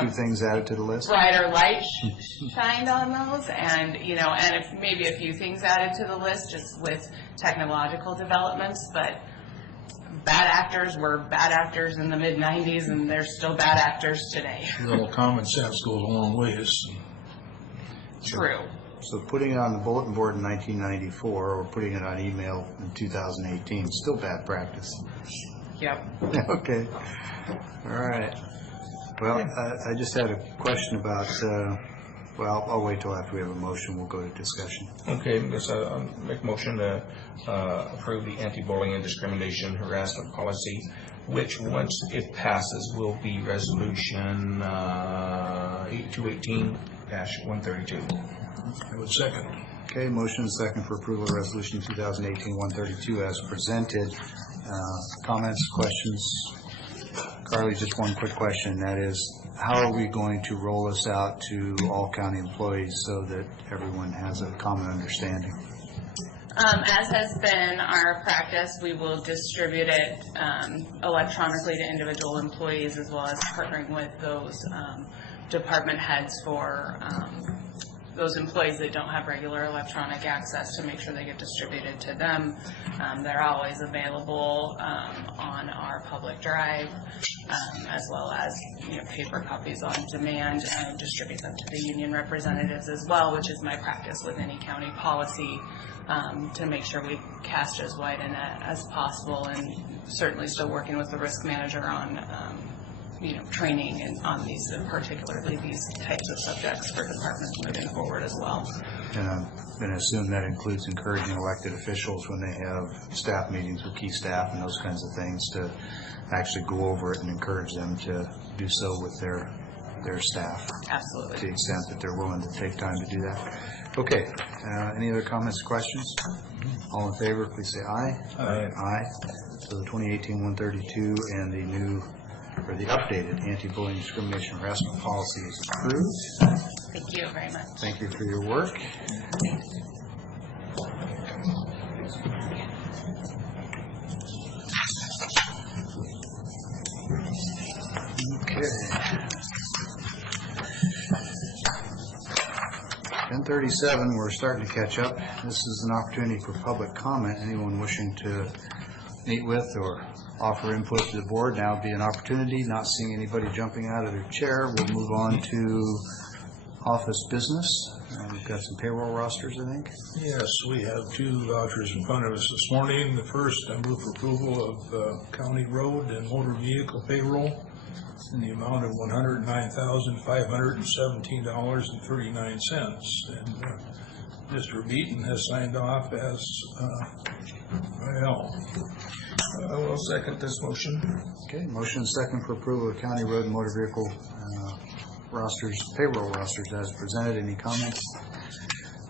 Two things added to the list. brighter light shined on those, and and if maybe a few things added to the list just with technological developments, but bad actors were bad actors in the mid-90s, and they're still bad actors today. A little common sense goes a long ways. True. So putting it on the bulletin board in 1994 or putting it on email in 2018 is still bad practice. Yep. Okay. All right. Well, I just had a question about, I'll wait till after we have a motion. We'll go to discussion. Okay, I'll make a motion to approve the anti-bullying and discrimination harassment policy, which, once it passes, will be resolution 218-132. I would second. Okay, motion and second for approval of resolution 2018-132 as presented. Comments, questions? Carly, just one quick question. That is, how are we going to roll this out to all county employees so that everyone has a common understanding? As has been our practice, we will distribute it electronically to individual employees, as well as partnering with those department heads for those employees that don't have regular electronic access to make sure they get distributed to them. They're always available on our public drive, as well as paper copies on demand, and distribute them to the union representatives as well, which is my practice with any county policy, to make sure we cast as wide a net as possible, and certainly still working with the risk manager on training and on these, and particularly these types of subjects for departments moving forward as well. And I'm going to assume that includes encouraging elected officials when they have staff meetings with key staff and those kinds of things to actually go over it and encourage them to do so with their staff. Absolutely. To the extent that they're willing to take time to do that. Okay. Any other comments or questions? All in favor, please say aye. Aye. Aye. So the 2018-132 and the updated anti-bullying discrimination harassment policy is approved. Thank you very much. Thank you for your work. Okay. 10:37, we're starting to catch up. This is an opportunity for public comment. Anyone wishing to meet with or offer input to the board, now would be an opportunity. Not seeing anybody jumping out of their chair, we'll move on to office business. We've got some payroll rosters, I think. Yes, we have two vouchers in front of us this morning. The first, I move for approval of county road and motor vehicle payroll in the amount of $109,517.39. And Mr. Beaton has signed off as well. I will second this motion. Okay, motion second for approval of county road and motor vehicle rosters, payroll rosters as presented. Any comments?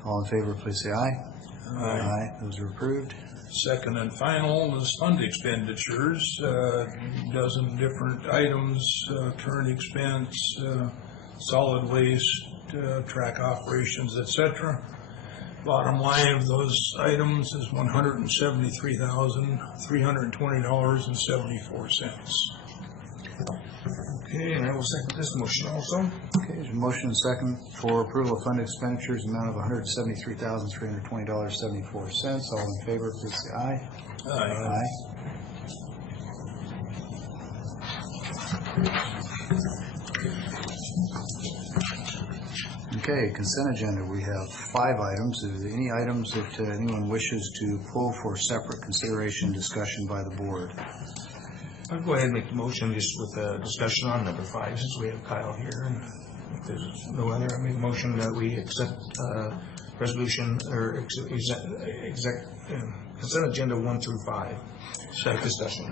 All in favor, please say aye. Aye. Aye. Those are approved. Second and final is fund expenditures, dozen different items, current expense, solid waste, track operations, etc. Bottom line of those items is $173,320.74. Okay, and I will second this motion also. Okay, there's a motion second for approval of fund expenditures, amount of $173,320.74. All in favor, please say aye. Aye. Okay, consent agenda, we have 5 items. Are there any items that anyone wishes to pull for separate consideration and discussion by the board? I'll go ahead and make the motion just with a discussion on number 5, since we have Kyle here. And if there's no other, I make a motion that we accept resolution or consent agenda 1 through 5. Second discussion.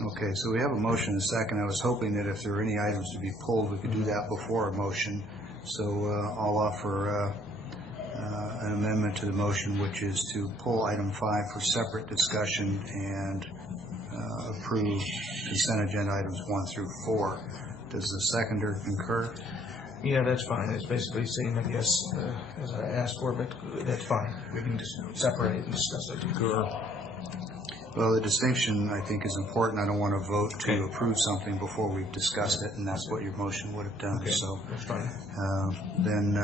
Okay, so we have a motion and a second. I was hoping that if there were any items to be pulled, we could do that before a motion. So I'll offer an amendment to the motion, which is to pull item 5 for separate discussion and approve consent agenda items 1 through 4. Does the seconder concur? Yeah, that's fine. It's basically saying, I guess, as I asked for, but that's fine. We can just separate and discuss it. Well, the distinction, I think, is important. I don't want to vote to approve something before we've discussed it, and that's what your motion would have done. Okay, so that's fine. Then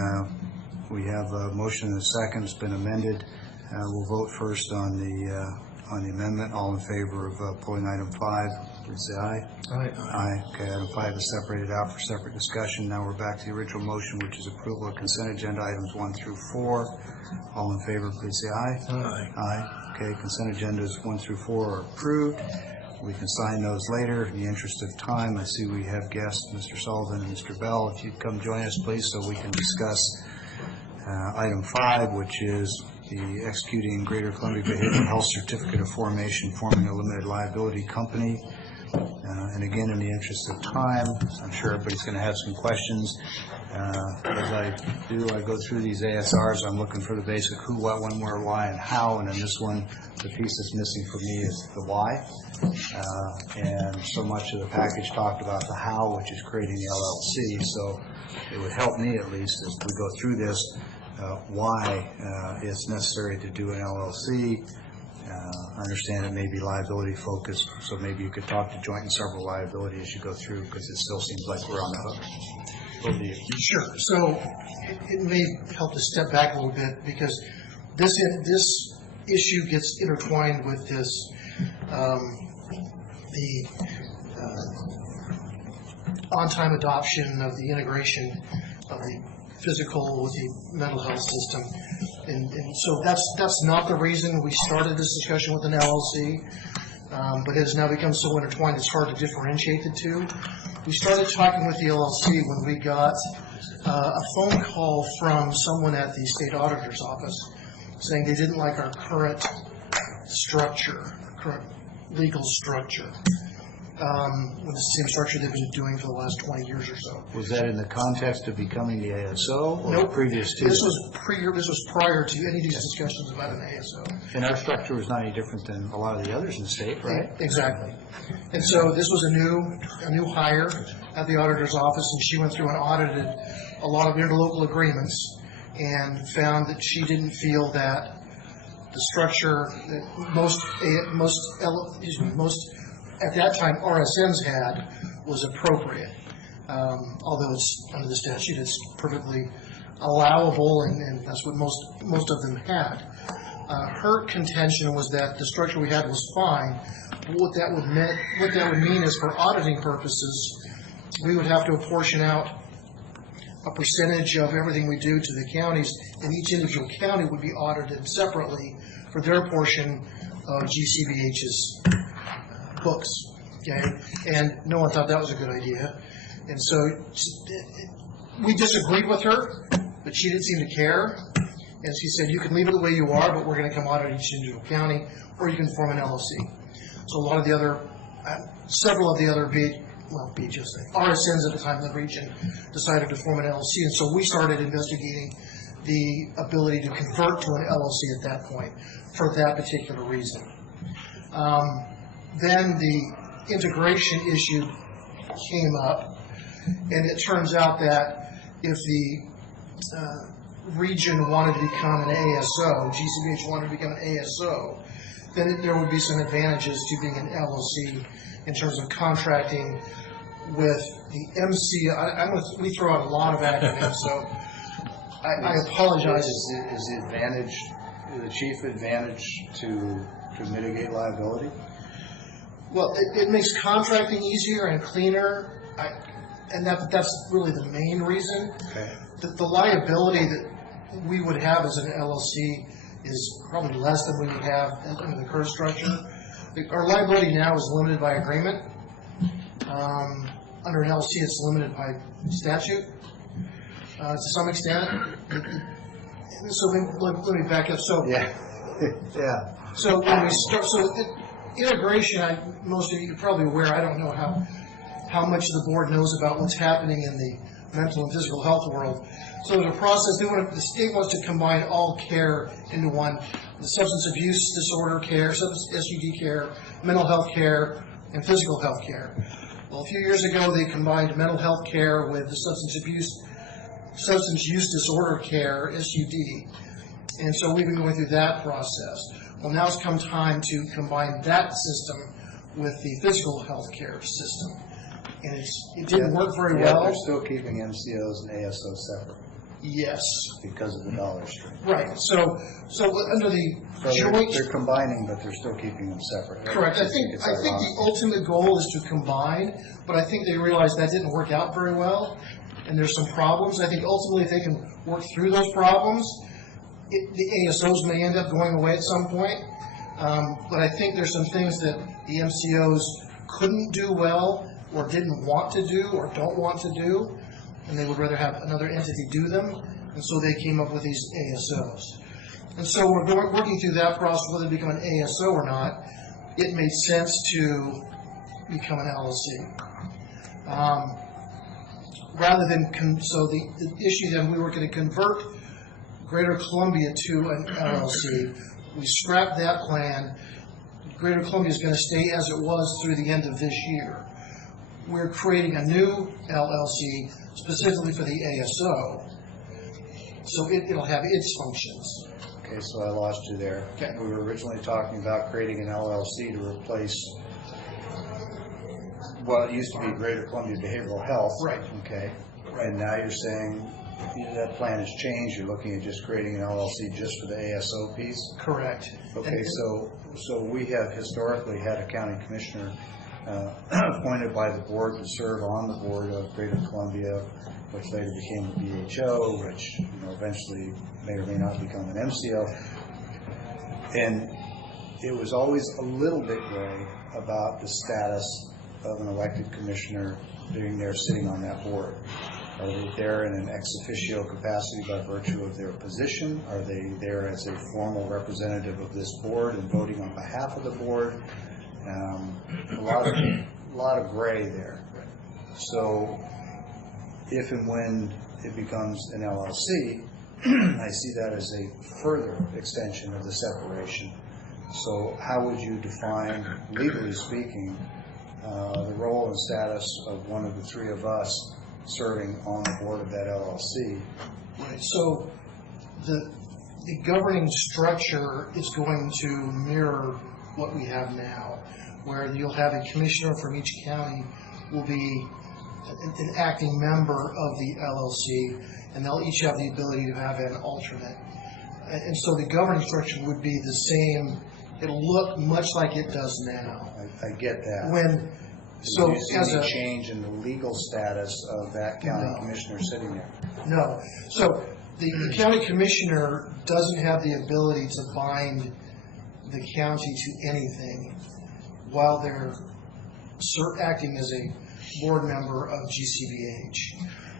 we have a motion and a second. It's been amended. We'll vote first on the amendment. All in favor of pulling item 5, please say aye. Aye. Aye. Okay, item 5 is separated out for separate discussion. Now we're back to the original motion, which is approval of consent agenda items 1 through 4. All in favor, please say aye. Aye. Aye. Okay, consent agendas 1 through 4 are approved. We can sign those later. In the interest of time, I see we have guests, Mr. Sullivan and Mr. Bell. If you'd come join us, please, so we can discuss item 5, which is the executing Greater Columbia Behavioral Health Certificate of Formation, forming a limited liability company. And again, in the interest of time, I'm sure everybody's going to have some questions. As I do, I go through these ASRs, I'm looking for the basic who, what, when, where, why, and how, and in this one, the piece that's missing for me is the why. And so much of the package talked about the how, which is creating the LLC, so it would help me at least as we go through this, why it's necessary to do an LLC. I understand it may be liability focused, so maybe you could talk to joint and several liability as you go through, because it still seems like we're on the hook. Over to you. Sure. So it may help to step back a little bit, because this issue gets intertwined with this the on-time adoption of the integration of the physical with the mental health system. And so that's not the reason we started this discussion with an LLC, but it has now become so intertwined it's hard to differentiate the two. We started talking with the LLC when we got a phone call from someone at the state auditor's office saying they didn't like our current structure, current legal structure. The same structure they've been doing for the last 20 years or so. Was that in the context of becoming the ASO or Nope. previous to? This was prior to any of these discussions about an ASO. And our structure was not any different than a lot of the others in the state, right? Exactly. And so this was a new hire at the auditor's office, and she went through and audited a lot of interlocal agreements and found that she didn't feel that the structure that most at that time RSNs had was appropriate. Although it's under the statute, it's perfectly allowable, and that's what most of them had. Her contention was that the structure we had was fine. But what that would mean is, for auditing purposes, we would have to apportion out a percentage of everything we do to the counties, and each individual county would be audited separately for their portion of GCBH's books. Okay, and no one thought that was a good idea, and so we disagreed with her, but she didn't seem to care. And she said, you can leave it the way you are, but we're going to come audit each individual county, or you can form an LLC. So a lot of the other, several of the other RSNs at the time in the region decided to form an LLC, and so we started investigating the ability to convert to an LLC at that point for that particular reason. Then the integration issue came up, and it turns out that if the region wanted to become an ASO, GCBH wanted to become an ASO, then there would be some advantages to being an LLC in terms of contracting with the MC. We throw out a lot of acronyms, so I apologize. Is the chief advantage to mitigate liability? Well, it makes contracting easier and cleaner. and that's really the main reason. Okay. The liability that we would have as an LLC is probably less than we would have under the current structure. Our liability now is limited by agreement. Under an LLC, it's limited by statute to some extent. So let me back up. So Yeah. So when we start, integration, most of you are probably aware, I don't know how much the board knows about what's happening in the mental and physical health world. So there's a process, the state wants to combine all care into one, the substance abuse disorder care, SUD care, mental health care, and physical health care. Well, a few years ago, they combined mental health care with the substance use disorder care, SUD. And so we've been going through that process. Well, now it's come time to combine that system with the physical health care system. And it didn't work very well. They're still keeping MCOs and ASOs separate. Yes. Because of the dollar stream. Right. So under the joint. They're combining, but they're still keeping them separate. Right? Correct. I think the ultimate goal is to combine, but I think they realized that didn't work out very well, and there's some problems. I think ultimately if they can work through those problems, the ASOs may end up going away at some point. But I think there's some things that the MCOs couldn't do well, or didn't want to do, or don't want to do, and they would rather have another entity do them, and so they came up with these ASOs. And so we're working through that process, whether to become an ASO or not. It made sense to become an LLC. Rather than, so the issue then, we were going to convert Greater Columbia to an LLC. We scrapped that plan. Greater Columbia is going to stay as it was through the end of this year. We're creating a new LLC specifically for the ASO, so it'll have its functions. Okay, so I lost you there. Okay. We were originally talking about creating an LLC to replace what used to be Greater Columbia Behavioral Health. Right. Okay. And now you're saying that plan has changed. You're looking at just creating an LLC just for the ASO piece? Correct. Okay, so we have historically had a county commissioner appointed by the board to serve on the board of Greater Columbia, which later became the BHO, which eventually may or may not become an MCO. And it was always a little bit gray about the status of an elected commissioner being there sitting on that board. Are they there in an ex officio capacity by virtue of their position? Are they there as a formal representative of this board and voting on behalf of the board? A lot of gray there. So if and when it becomes an LLC, I see that as a further extension of the separation. So how would you define, legally speaking, the role and status of one of the three of us serving on the board of that LLC? Right. So the governing structure is going to mirror what we have now, where you'll have a commissioner from each county will be an acting member of the LLC, and they'll each have the ability to have an alternate. And so the governing structure would be the same. It'll look much like it does now. I get that. So do you see any change in the legal status of that county commissioner sitting there? No. So the county commissioner doesn't have the ability to bind the county to anything while they're acting as a board member of GCBH.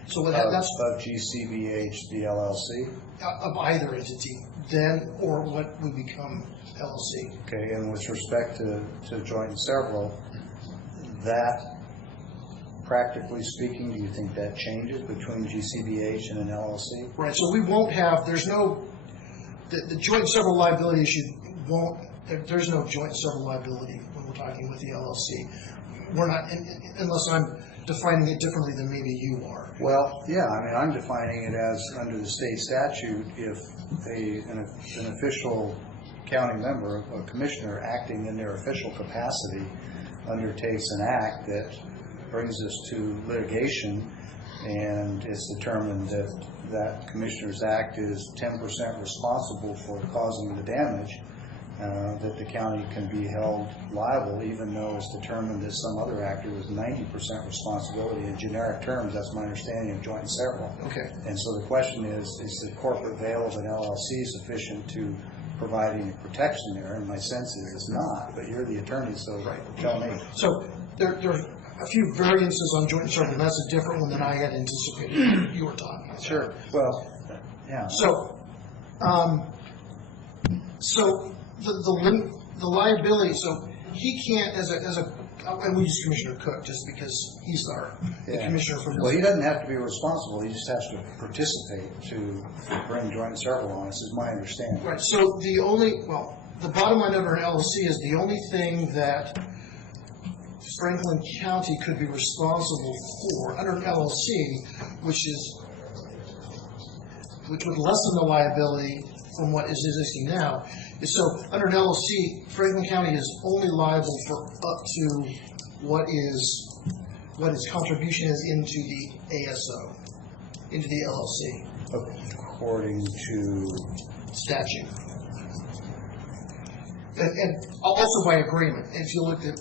So that's of GCBH, the LLC? Of either entity, then or what would become LLC. Okay, and with respect to joint and several, that, practically speaking, do you think that changes between GCBH and an LLC? Right, so we won't have, there's no, the joint and several liability issue won't, there's no joint and several liability when we're talking with the LLC. We're not, unless I'm defining it differently than maybe you are. Well, yeah, I mean, I'm defining it as, under the state statute, if an official county member, a commissioner acting in their official capacity, undertakes an act that brings us to litigation, and it's determined that that commissioner's act is 10% responsible for causing the damage, that the county can be held liable, even though it's determined that some other actor was 90% responsibility. In generic terms, that's my understanding of joint and several. Okay. And so the question is the corporate veil of an LLC sufficient to provide any protection there? And my sense is it's not, but you're the attorney, so tell me. So there are a few variances on joint and several, and that's a different one than I had anticipated you were talking about. Sure. Well, yeah. So, the liability, so he can't, and we use Commissioner Cook just because he's the commissioner for this. Well, he doesn't have to be responsible, he just has to participate to bring joint and several on, this is my understanding. Right, so the bottom line under an LLC is the only thing that Franklin County could be responsible for under an LLC, which would lessen the liability from what is existing now, is so under an LLC, Franklin County is only liable for up to what its contribution is into the ASO, into the LLC. According to statute. And also by agreement. If you look at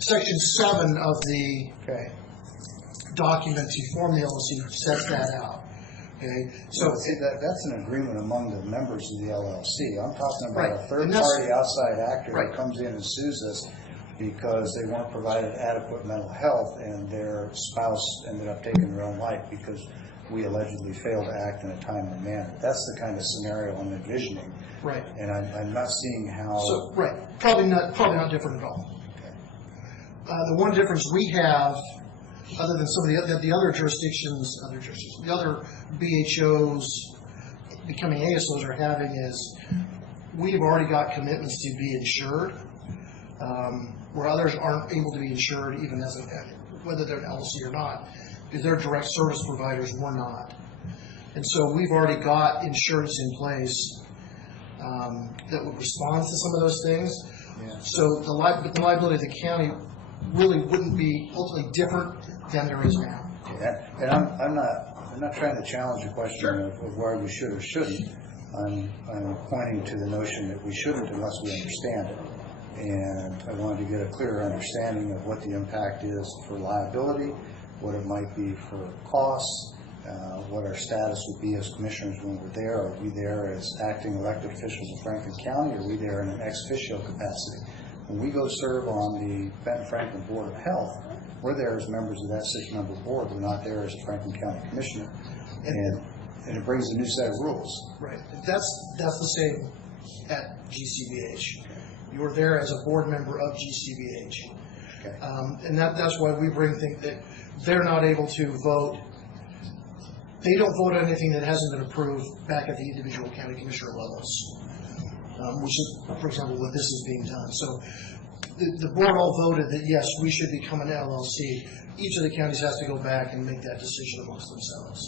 Section 7 of the document to form the LLC sets that out. Okay, so see, that's an agreement among the members of the LLC. I'm talking about a third-party outside actor that comes in and sues us because they weren't provided adequate mental health and their spouse ended up taking their own life because we allegedly failed to act in a timely manner. That's the kind of scenario I'm envisioning. Right. And I'm not seeing how. So, probably not different at all. The one difference we have, other than some of the other jurisdictions, the other BHOs becoming ASOs are having is we've already got commitments to be insured, where others aren't able to be insured even as whether they're an LLC or not, because they're direct service providers, we're not. And so we've already got insurance in place that would respond to some of those things. Yeah. So the liability of the county really wouldn't be ultimately different than there is now. Yeah. And I'm not trying to challenge the question of why we should or shouldn't. I'm pointing to the notion that we shouldn't unless we understand it. And I wanted to get a clearer understanding of what the impact is for liability, what it might be for costs, what our status would be as commissioners when we're there. Are we there as acting elected officials of Franklin County, or are we there in an ex officio capacity? When we go serve on the Benton Franklin Board of Health, we're there as members of that 6-member board. We're not there as a Franklin County commissioner. And it brings a new set of rules. Right. That's the same at GCBH. You are there as a board member of GCBH. Okay. And that's why we bring things that they're not able to vote. They don't vote on anything that hasn't been approved back at the individual county commissioner levels, which is, for example, what this is being done. So the board all voted that, yes, we should become an LLC. Each of the counties has to go back and make that decision amongst themselves.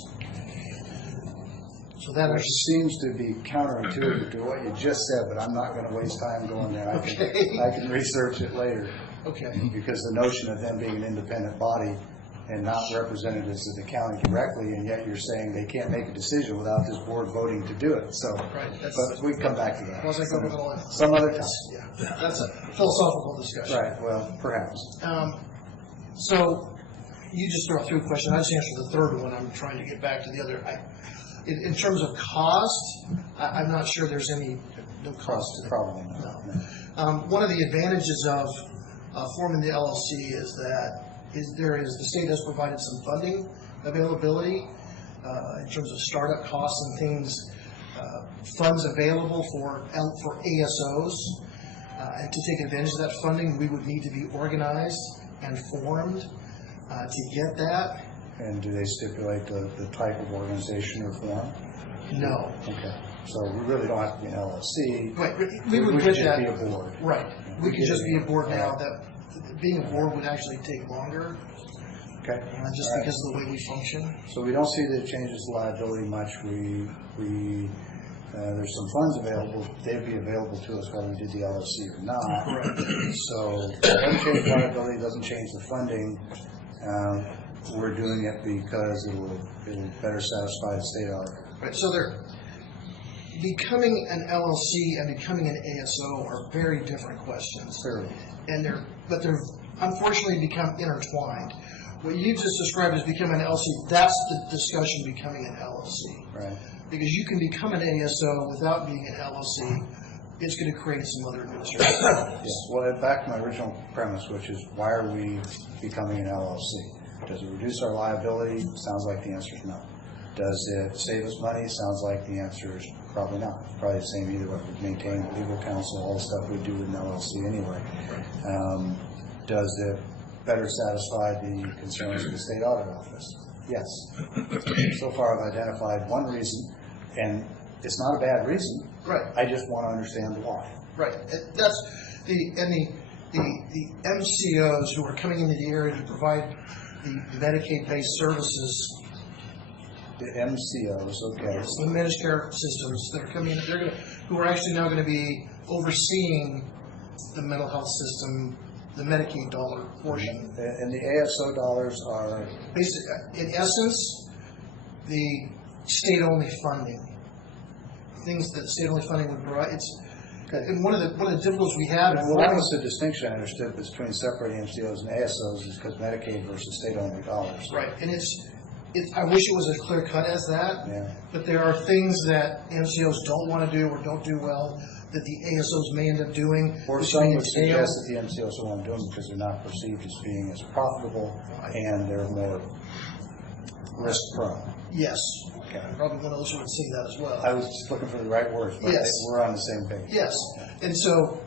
So that which seems to be counterintuitive to what you just said, but I'm not going to waste time going there. I can research it later. Okay. Because the notion of them being an independent body and not representatives of the county directly, and yet you're saying they can't make a decision without this board voting to do it. So, but we can come back to that some other time. Yeah, that's a philosophical discussion. Right. Well, perhaps. So you just threw a question. I just answered the third one. I'm trying to get back to the other. In terms of cost, I'm not sure there's no cost to it. Probably not. No. One of the advantages of forming the LLC is that the state has provided some funding availability in terms of startup costs and things, funds available for ASOs. And to take advantage of that funding, we would need to be organized and formed to get that. And do they stipulate the type of organization or form? No. Okay. So we really don't have to be an LLC. Right. We would just get be a board. Right. We could just be a board now. That being a board would actually take longer. Okay. Just because of the way we function. So we don't see that it changes liability much. There's some funds available. They'd be available to us whether we did the LLC or not. Correct. So it doesn't change liability. Doesn't change the funding. We're doing it because it will better satisfy the state auditor. Right. So becoming an LLC and becoming an ASO are very different questions. Clearly. And they're unfortunately become intertwined. What you just described as becoming an LLC, that's the discussion becoming an LLC. Right. Because you can become an ASO without being an LLC. It's going to create some other administrative problems. Yes. Well, back to my original premise, which is why are we becoming an LLC? Does it reduce our liability? Sounds like the answer is no. Does it save us money? Sounds like the answer is probably not. It's probably the same either way. We maintain legal counsel, all the stuff we do with an LLC anyway. Does it better satisfy the concerns of the state audit office? Yes. So far, I've identified one reason, and it's not a bad reason. Right. I just want to understand the why. Right. That's the MCOs who are coming into the area to provide the Medicaid-based services. The MCOs, okay. The managed care systems that are coming in, who are actually now going to be overseeing the mental health system, the Medicaid dollar portion. And the ASO dollars are? In essence, the state-only funding. Things that state-only funding would provide. And one of the difficulties we have. Well, that was the distinction I understood between separating MCOs and ASOs is because Medicaid versus state-only dollars. Right, and I wish it was as clear cut as that. Yeah. But there are things that MCOs don't want to do or don't do well that the ASOs may end up doing. Or some would suggest that the MCOs don't want to do them because they're not perceived as being as profitable and they're more risk prone. Yes. Okay. Probably one of those who would say that as well. I was just looking for the right words, but yes. We're on the same page. Yes. And so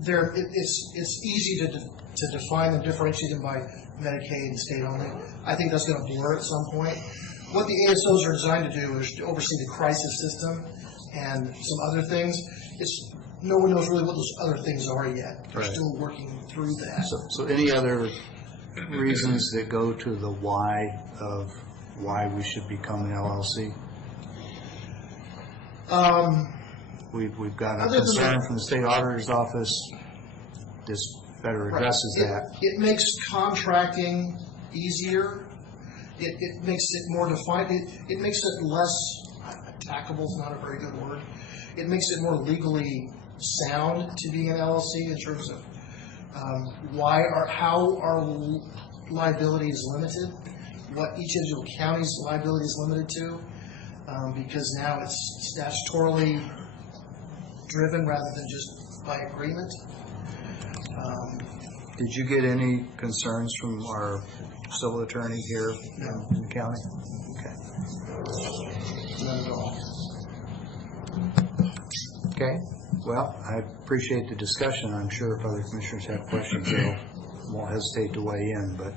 it's easy to define and differentiate them by Medicaid and state only. I think that's going to blur at some point. What the ASOs are designed to do is to oversee the crisis system and some other things. No one knows really what those other things are yet. They're still working through that. So any other reasons that go to the why of why we should become an LLC? We've got a concern from the state auditor's office. This better addresses that. It makes contracting easier. It makes it more defined. It makes it less attackable. Is not a very good word. It makes it more legally sound to be an LLC in terms of how our liability is limited, what each individual county's liability is limited to, because now it's statutorily driven rather than just by agreement. Did you get any concerns from our civil attorney here in the county? Okay. None at all. Okay. Well, I appreciate the discussion. I'm sure if other commissioners have questions, they won't hesitate to weigh in, but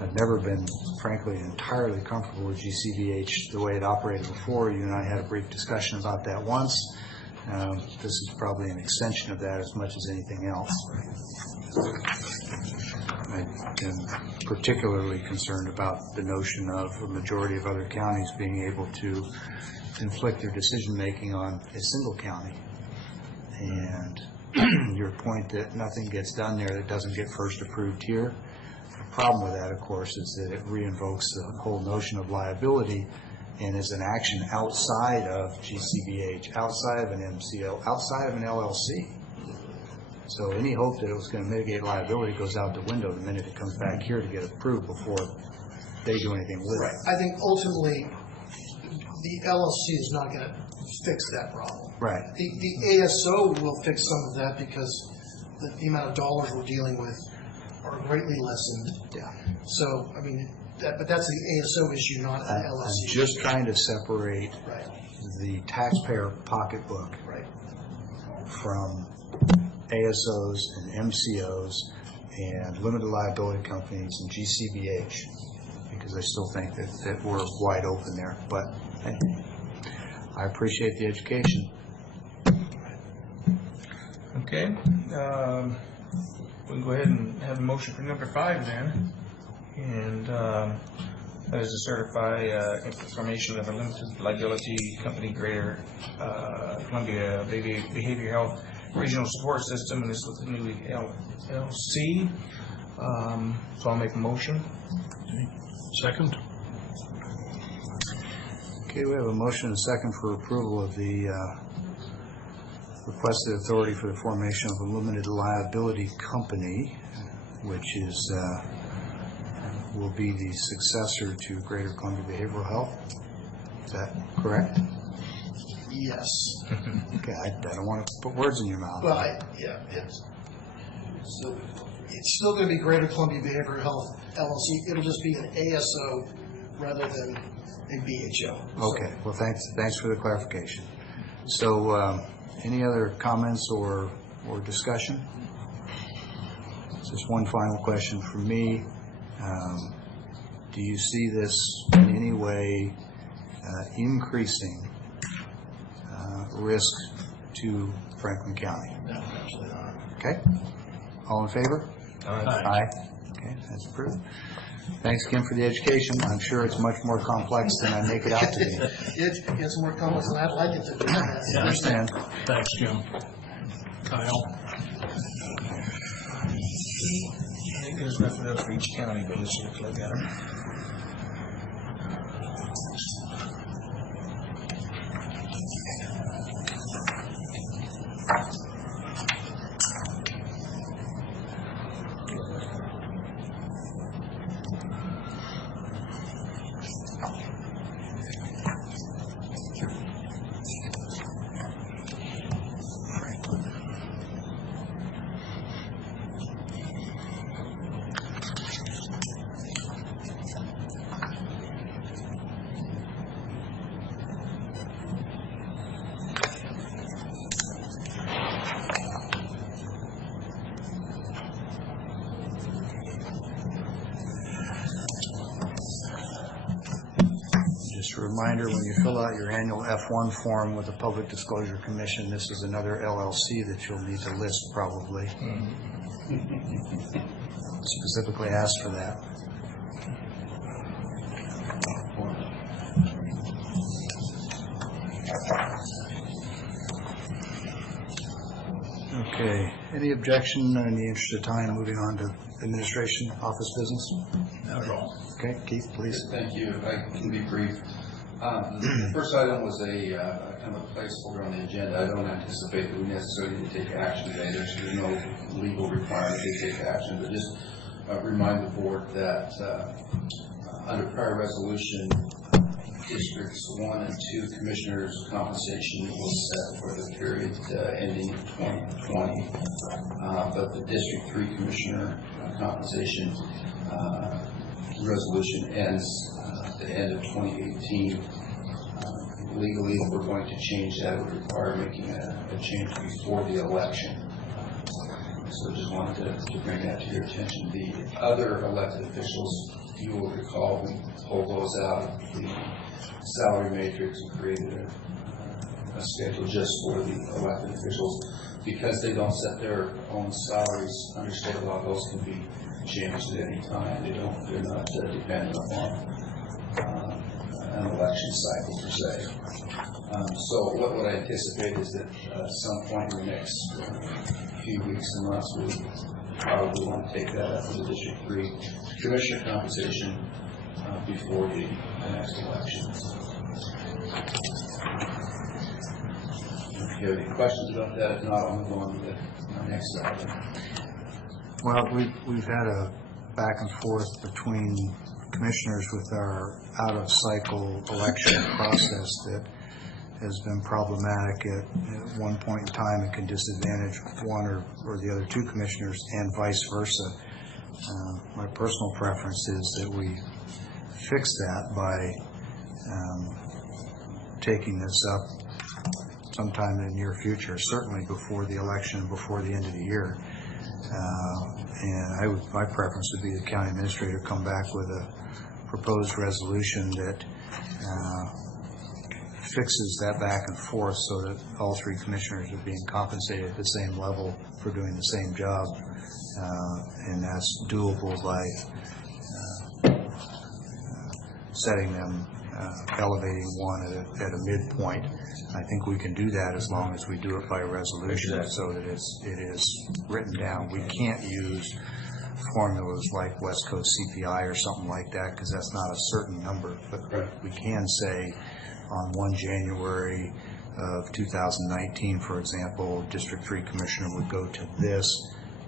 I've never been, frankly, entirely comfortable with GCVH the way it operated before. You and I had a brief discussion about that once. This is probably an extension of that as much as anything else. I've been particularly concerned about the notion of a majority of other counties being able to inflict their decision-making on a single county. And your point that nothing gets done there that doesn't get first approved here, the problem with that, of course, is that it reinvokes the whole notion of liability and is an action outside of GCVH, outside of an MCO, outside of an LLC. So any hope that it was going to mitigate liability goes out the window the minute it comes back here to get approved before they do anything with it. I think ultimately the LLC is not going to fix that problem. Right. The ASO will fix some of that because the amount of dollars we're dealing with are greatly lessened. Yeah. So, I mean, but that's the ASO issue, not an LLC. I'm just trying to separate the taxpayer pocketbook from ASOs and MCOs and limited liability companies and GCVH, because I still think that we're wide open there. But hey, I appreciate the education. Okay. We can go ahead and have a motion for number 5 then. And that is to certify information of a limited liability company, Greater Columbia Behavior Health Regional Support System, and this is with the new LLC. So I'll make a motion. Second. Okay, we have a motion and a second for approval of the requested authority for the formation of a limited liability company, which is, will be the successor to Greater Columbia Behavioral Health. Is that correct? Yes. Okay, I don't want to put words in your mouth. Well, it's still going to be Greater Columbia Behavioral Health LLC. It'll just be an ASO rather than a BHO. Okay, well, thanks for the clarification. So, any other comments or discussion? Just one final question from me. Do you see this in any way increasing risk to Franklin County? No, absolutely not. Okay. All in favor? Aye. Okay, that's approved. Thanks again for the education. I'm sure it's much more complex than I make it out to be. It's more complex than I'd like it to be. I understand. Thanks, Jim. Kyle? I think there's nothing else for each county, but let's look at them. Just a reminder, when you fill out your annual F1 form with the Public Disclosure Commission, this is another LLC that you'll need to list probably. Specifically asked for that. Okay, any objection in the interest of time moving on to administration office business? Not at all. Okay, Keith, please. Thank you. If I can be brief. The first item was a kind of a placeholder on the agenda. I don't anticipate that we necessarily need to take action today. There's no legal requirement to take action, but just remind the board that under prior resolution, Districts 1 and 2 commissioners' compensation was set for the period ending 2020, but the District 3 commissioner compensation resolution ends at the end of 2018. Legally, if we're going to change that, it would require making a change before the election. So just wanted to bring that to your attention. The other elected officials, you will recall, we pulled those out of the salary matrix and created a schedule just for the elected officials. Because they don't set their own salaries under state law, those can be changed at any time. They're not dependent upon an election cycle per se. So what I anticipate is that at some point in the next few weeks and months, we probably want to take that up to the District 3 commissioner compensation before the next election. If you have any questions about that, if not, I'll move on to the next item. Well, we've had a back and forth between commissioners with our out-of-cycle election process that has been problematic. At one point in time, it can disadvantage one or the other 2 commissioners and vice versa. My personal preference is that we fix that by taking this up sometime in the near future, certainly before the election, before the end of the year. And my preference would be the county administrator come back with a proposed resolution that fixes that back and forth so that all 3 commissioners are being compensated at the same level for doing the same job. And that's doable by setting them, elevating one at a midpoint. I think we can do that as long as we do it by resolution. Exactly. So that it is written down. We can't use formulas like West Coast CPI or something like that because that's not a certain number. But we can say on 1 January of 2019, for example, District 3 Commissioner would go to this,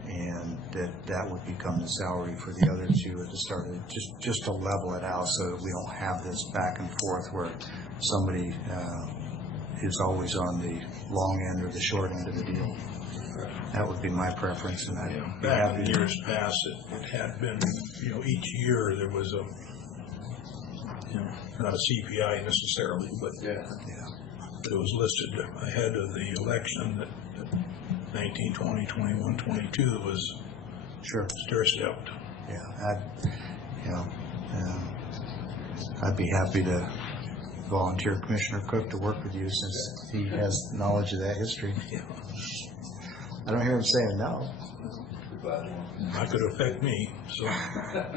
and that would become the salary for the other two at the start of, just to level it out so that we don't have this back and forth where somebody is always on the long end or the short end of the deal. That would be my preference, and I'd be Back happy in to. years past, it had been, each year there was a, not a CPI necessarily, but but it was listed ahead of the election that 19, 20, 21, 22 was stair-stepped. I'd be happy to volunteer Commissioner Cook to work with you since he has knowledge of that history. I don't hear him saying no. That could affect me, so.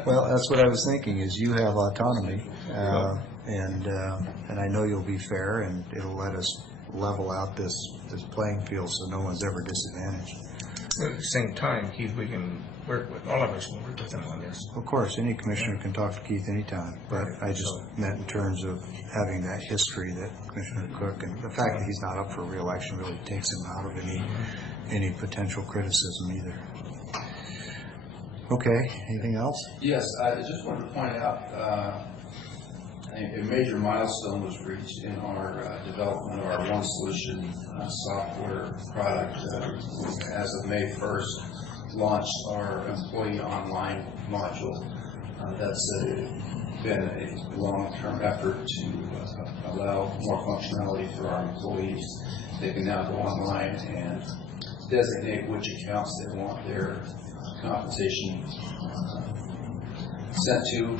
Well, that's what I was thinking, is you have autonomy, and I know you'll be fair, and it'll let us level out this playing field so no one's ever disadvantaged. At the same time, Keith, we can work with, all of us can work with him on this. Of course, any commissioner can talk to Keith anytime, but I just meant in terms of having that history that Commissioner Cook, and the fact that he's not up for re-election really takes him out of any potential criticism either. Okay, anything else? Yes, I just wanted to point out, a major milestone was reached in our development of our One Solution software product. As of May 1st, launched our employee online module. That's been a long-term effort to allow more functionality for our employees. They can now go online and designate which accounts they want their compensation sent to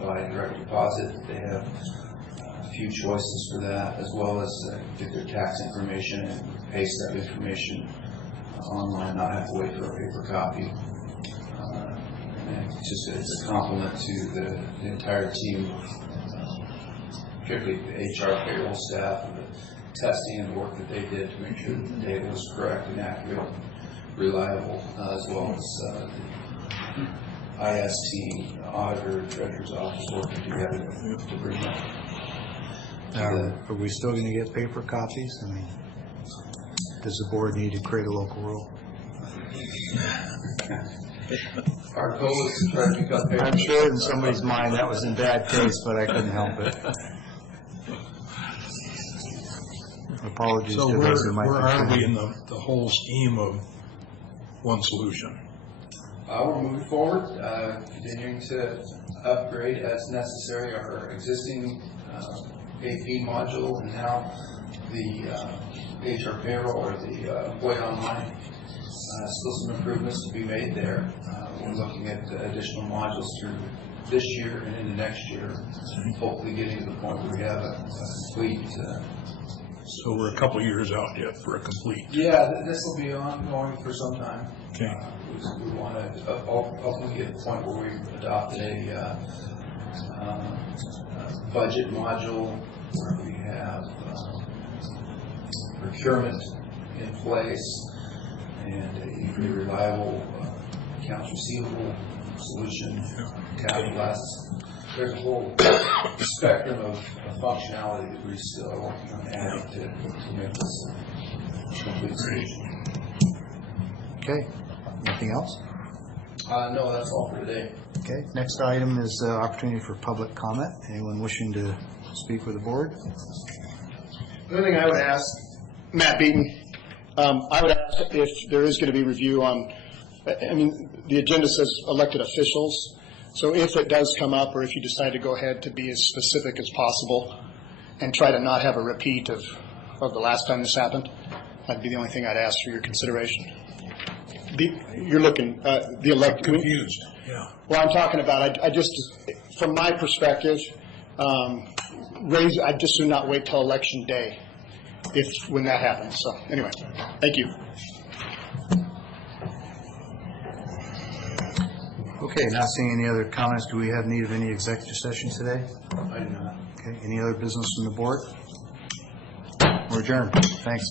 by direct deposit. They have a few choices for that, as well as get their tax information and paste that information online, not have to wait for a paper copy. And it's a compliment to the entire team, particularly the HR payroll staff, and the testing and work that they did to make sure that the data was correct and accurate, reliable, as well as the IST, auditor, treasurer's office working together to bring that. Are we still going to get paper copies? I mean, does the board need to create a local rule? Our goal is to try to become paper. I'm sure in somebody's mind that was in bad taste, but I couldn't help it. Apologies So to those who might where be are we thinking. in the whole scheme of One Solution? We're moving forward, continuing to upgrade as necessary our existing AP module, and now the HR payroll or the employee online. Still some improvements to be made there. We're looking at additional modules through this year and into next year, hopefully getting to the point where we have a complete. So we're a couple years out yet for a complete. Yeah, this will be ongoing for some time. Okay. We want to hopefully get to the point where we've adopted a budget module where we have procurement in place and a reliable accounts receivable solution, capital assets. There's a whole spectrum of functionality that we still are working on adding to make this a complete solution. Okay, anything else? No, that's all for today. Okay, next item is opportunity for public comment. Anyone wishing to speak with the board? The only thing I would ask, Matt Beaton, I would ask if there is going to be review on, I mean, the agenda says elected officials, so if it does come up or if you decide to go ahead, to be as specific as possible and try to not have a repeat of the last time this happened, that'd be the only thing I'd ask for your consideration. You're looking, the elected. Confused, yeah. Well, I'm talking about, I just, from my perspective, I'd just do not wait till election day when that happens. So anyway, thank you. Okay, not seeing any other comments. Do we have need of any executive session today? I do not. Okay, any other business from the board? We're adjourned. Thanks.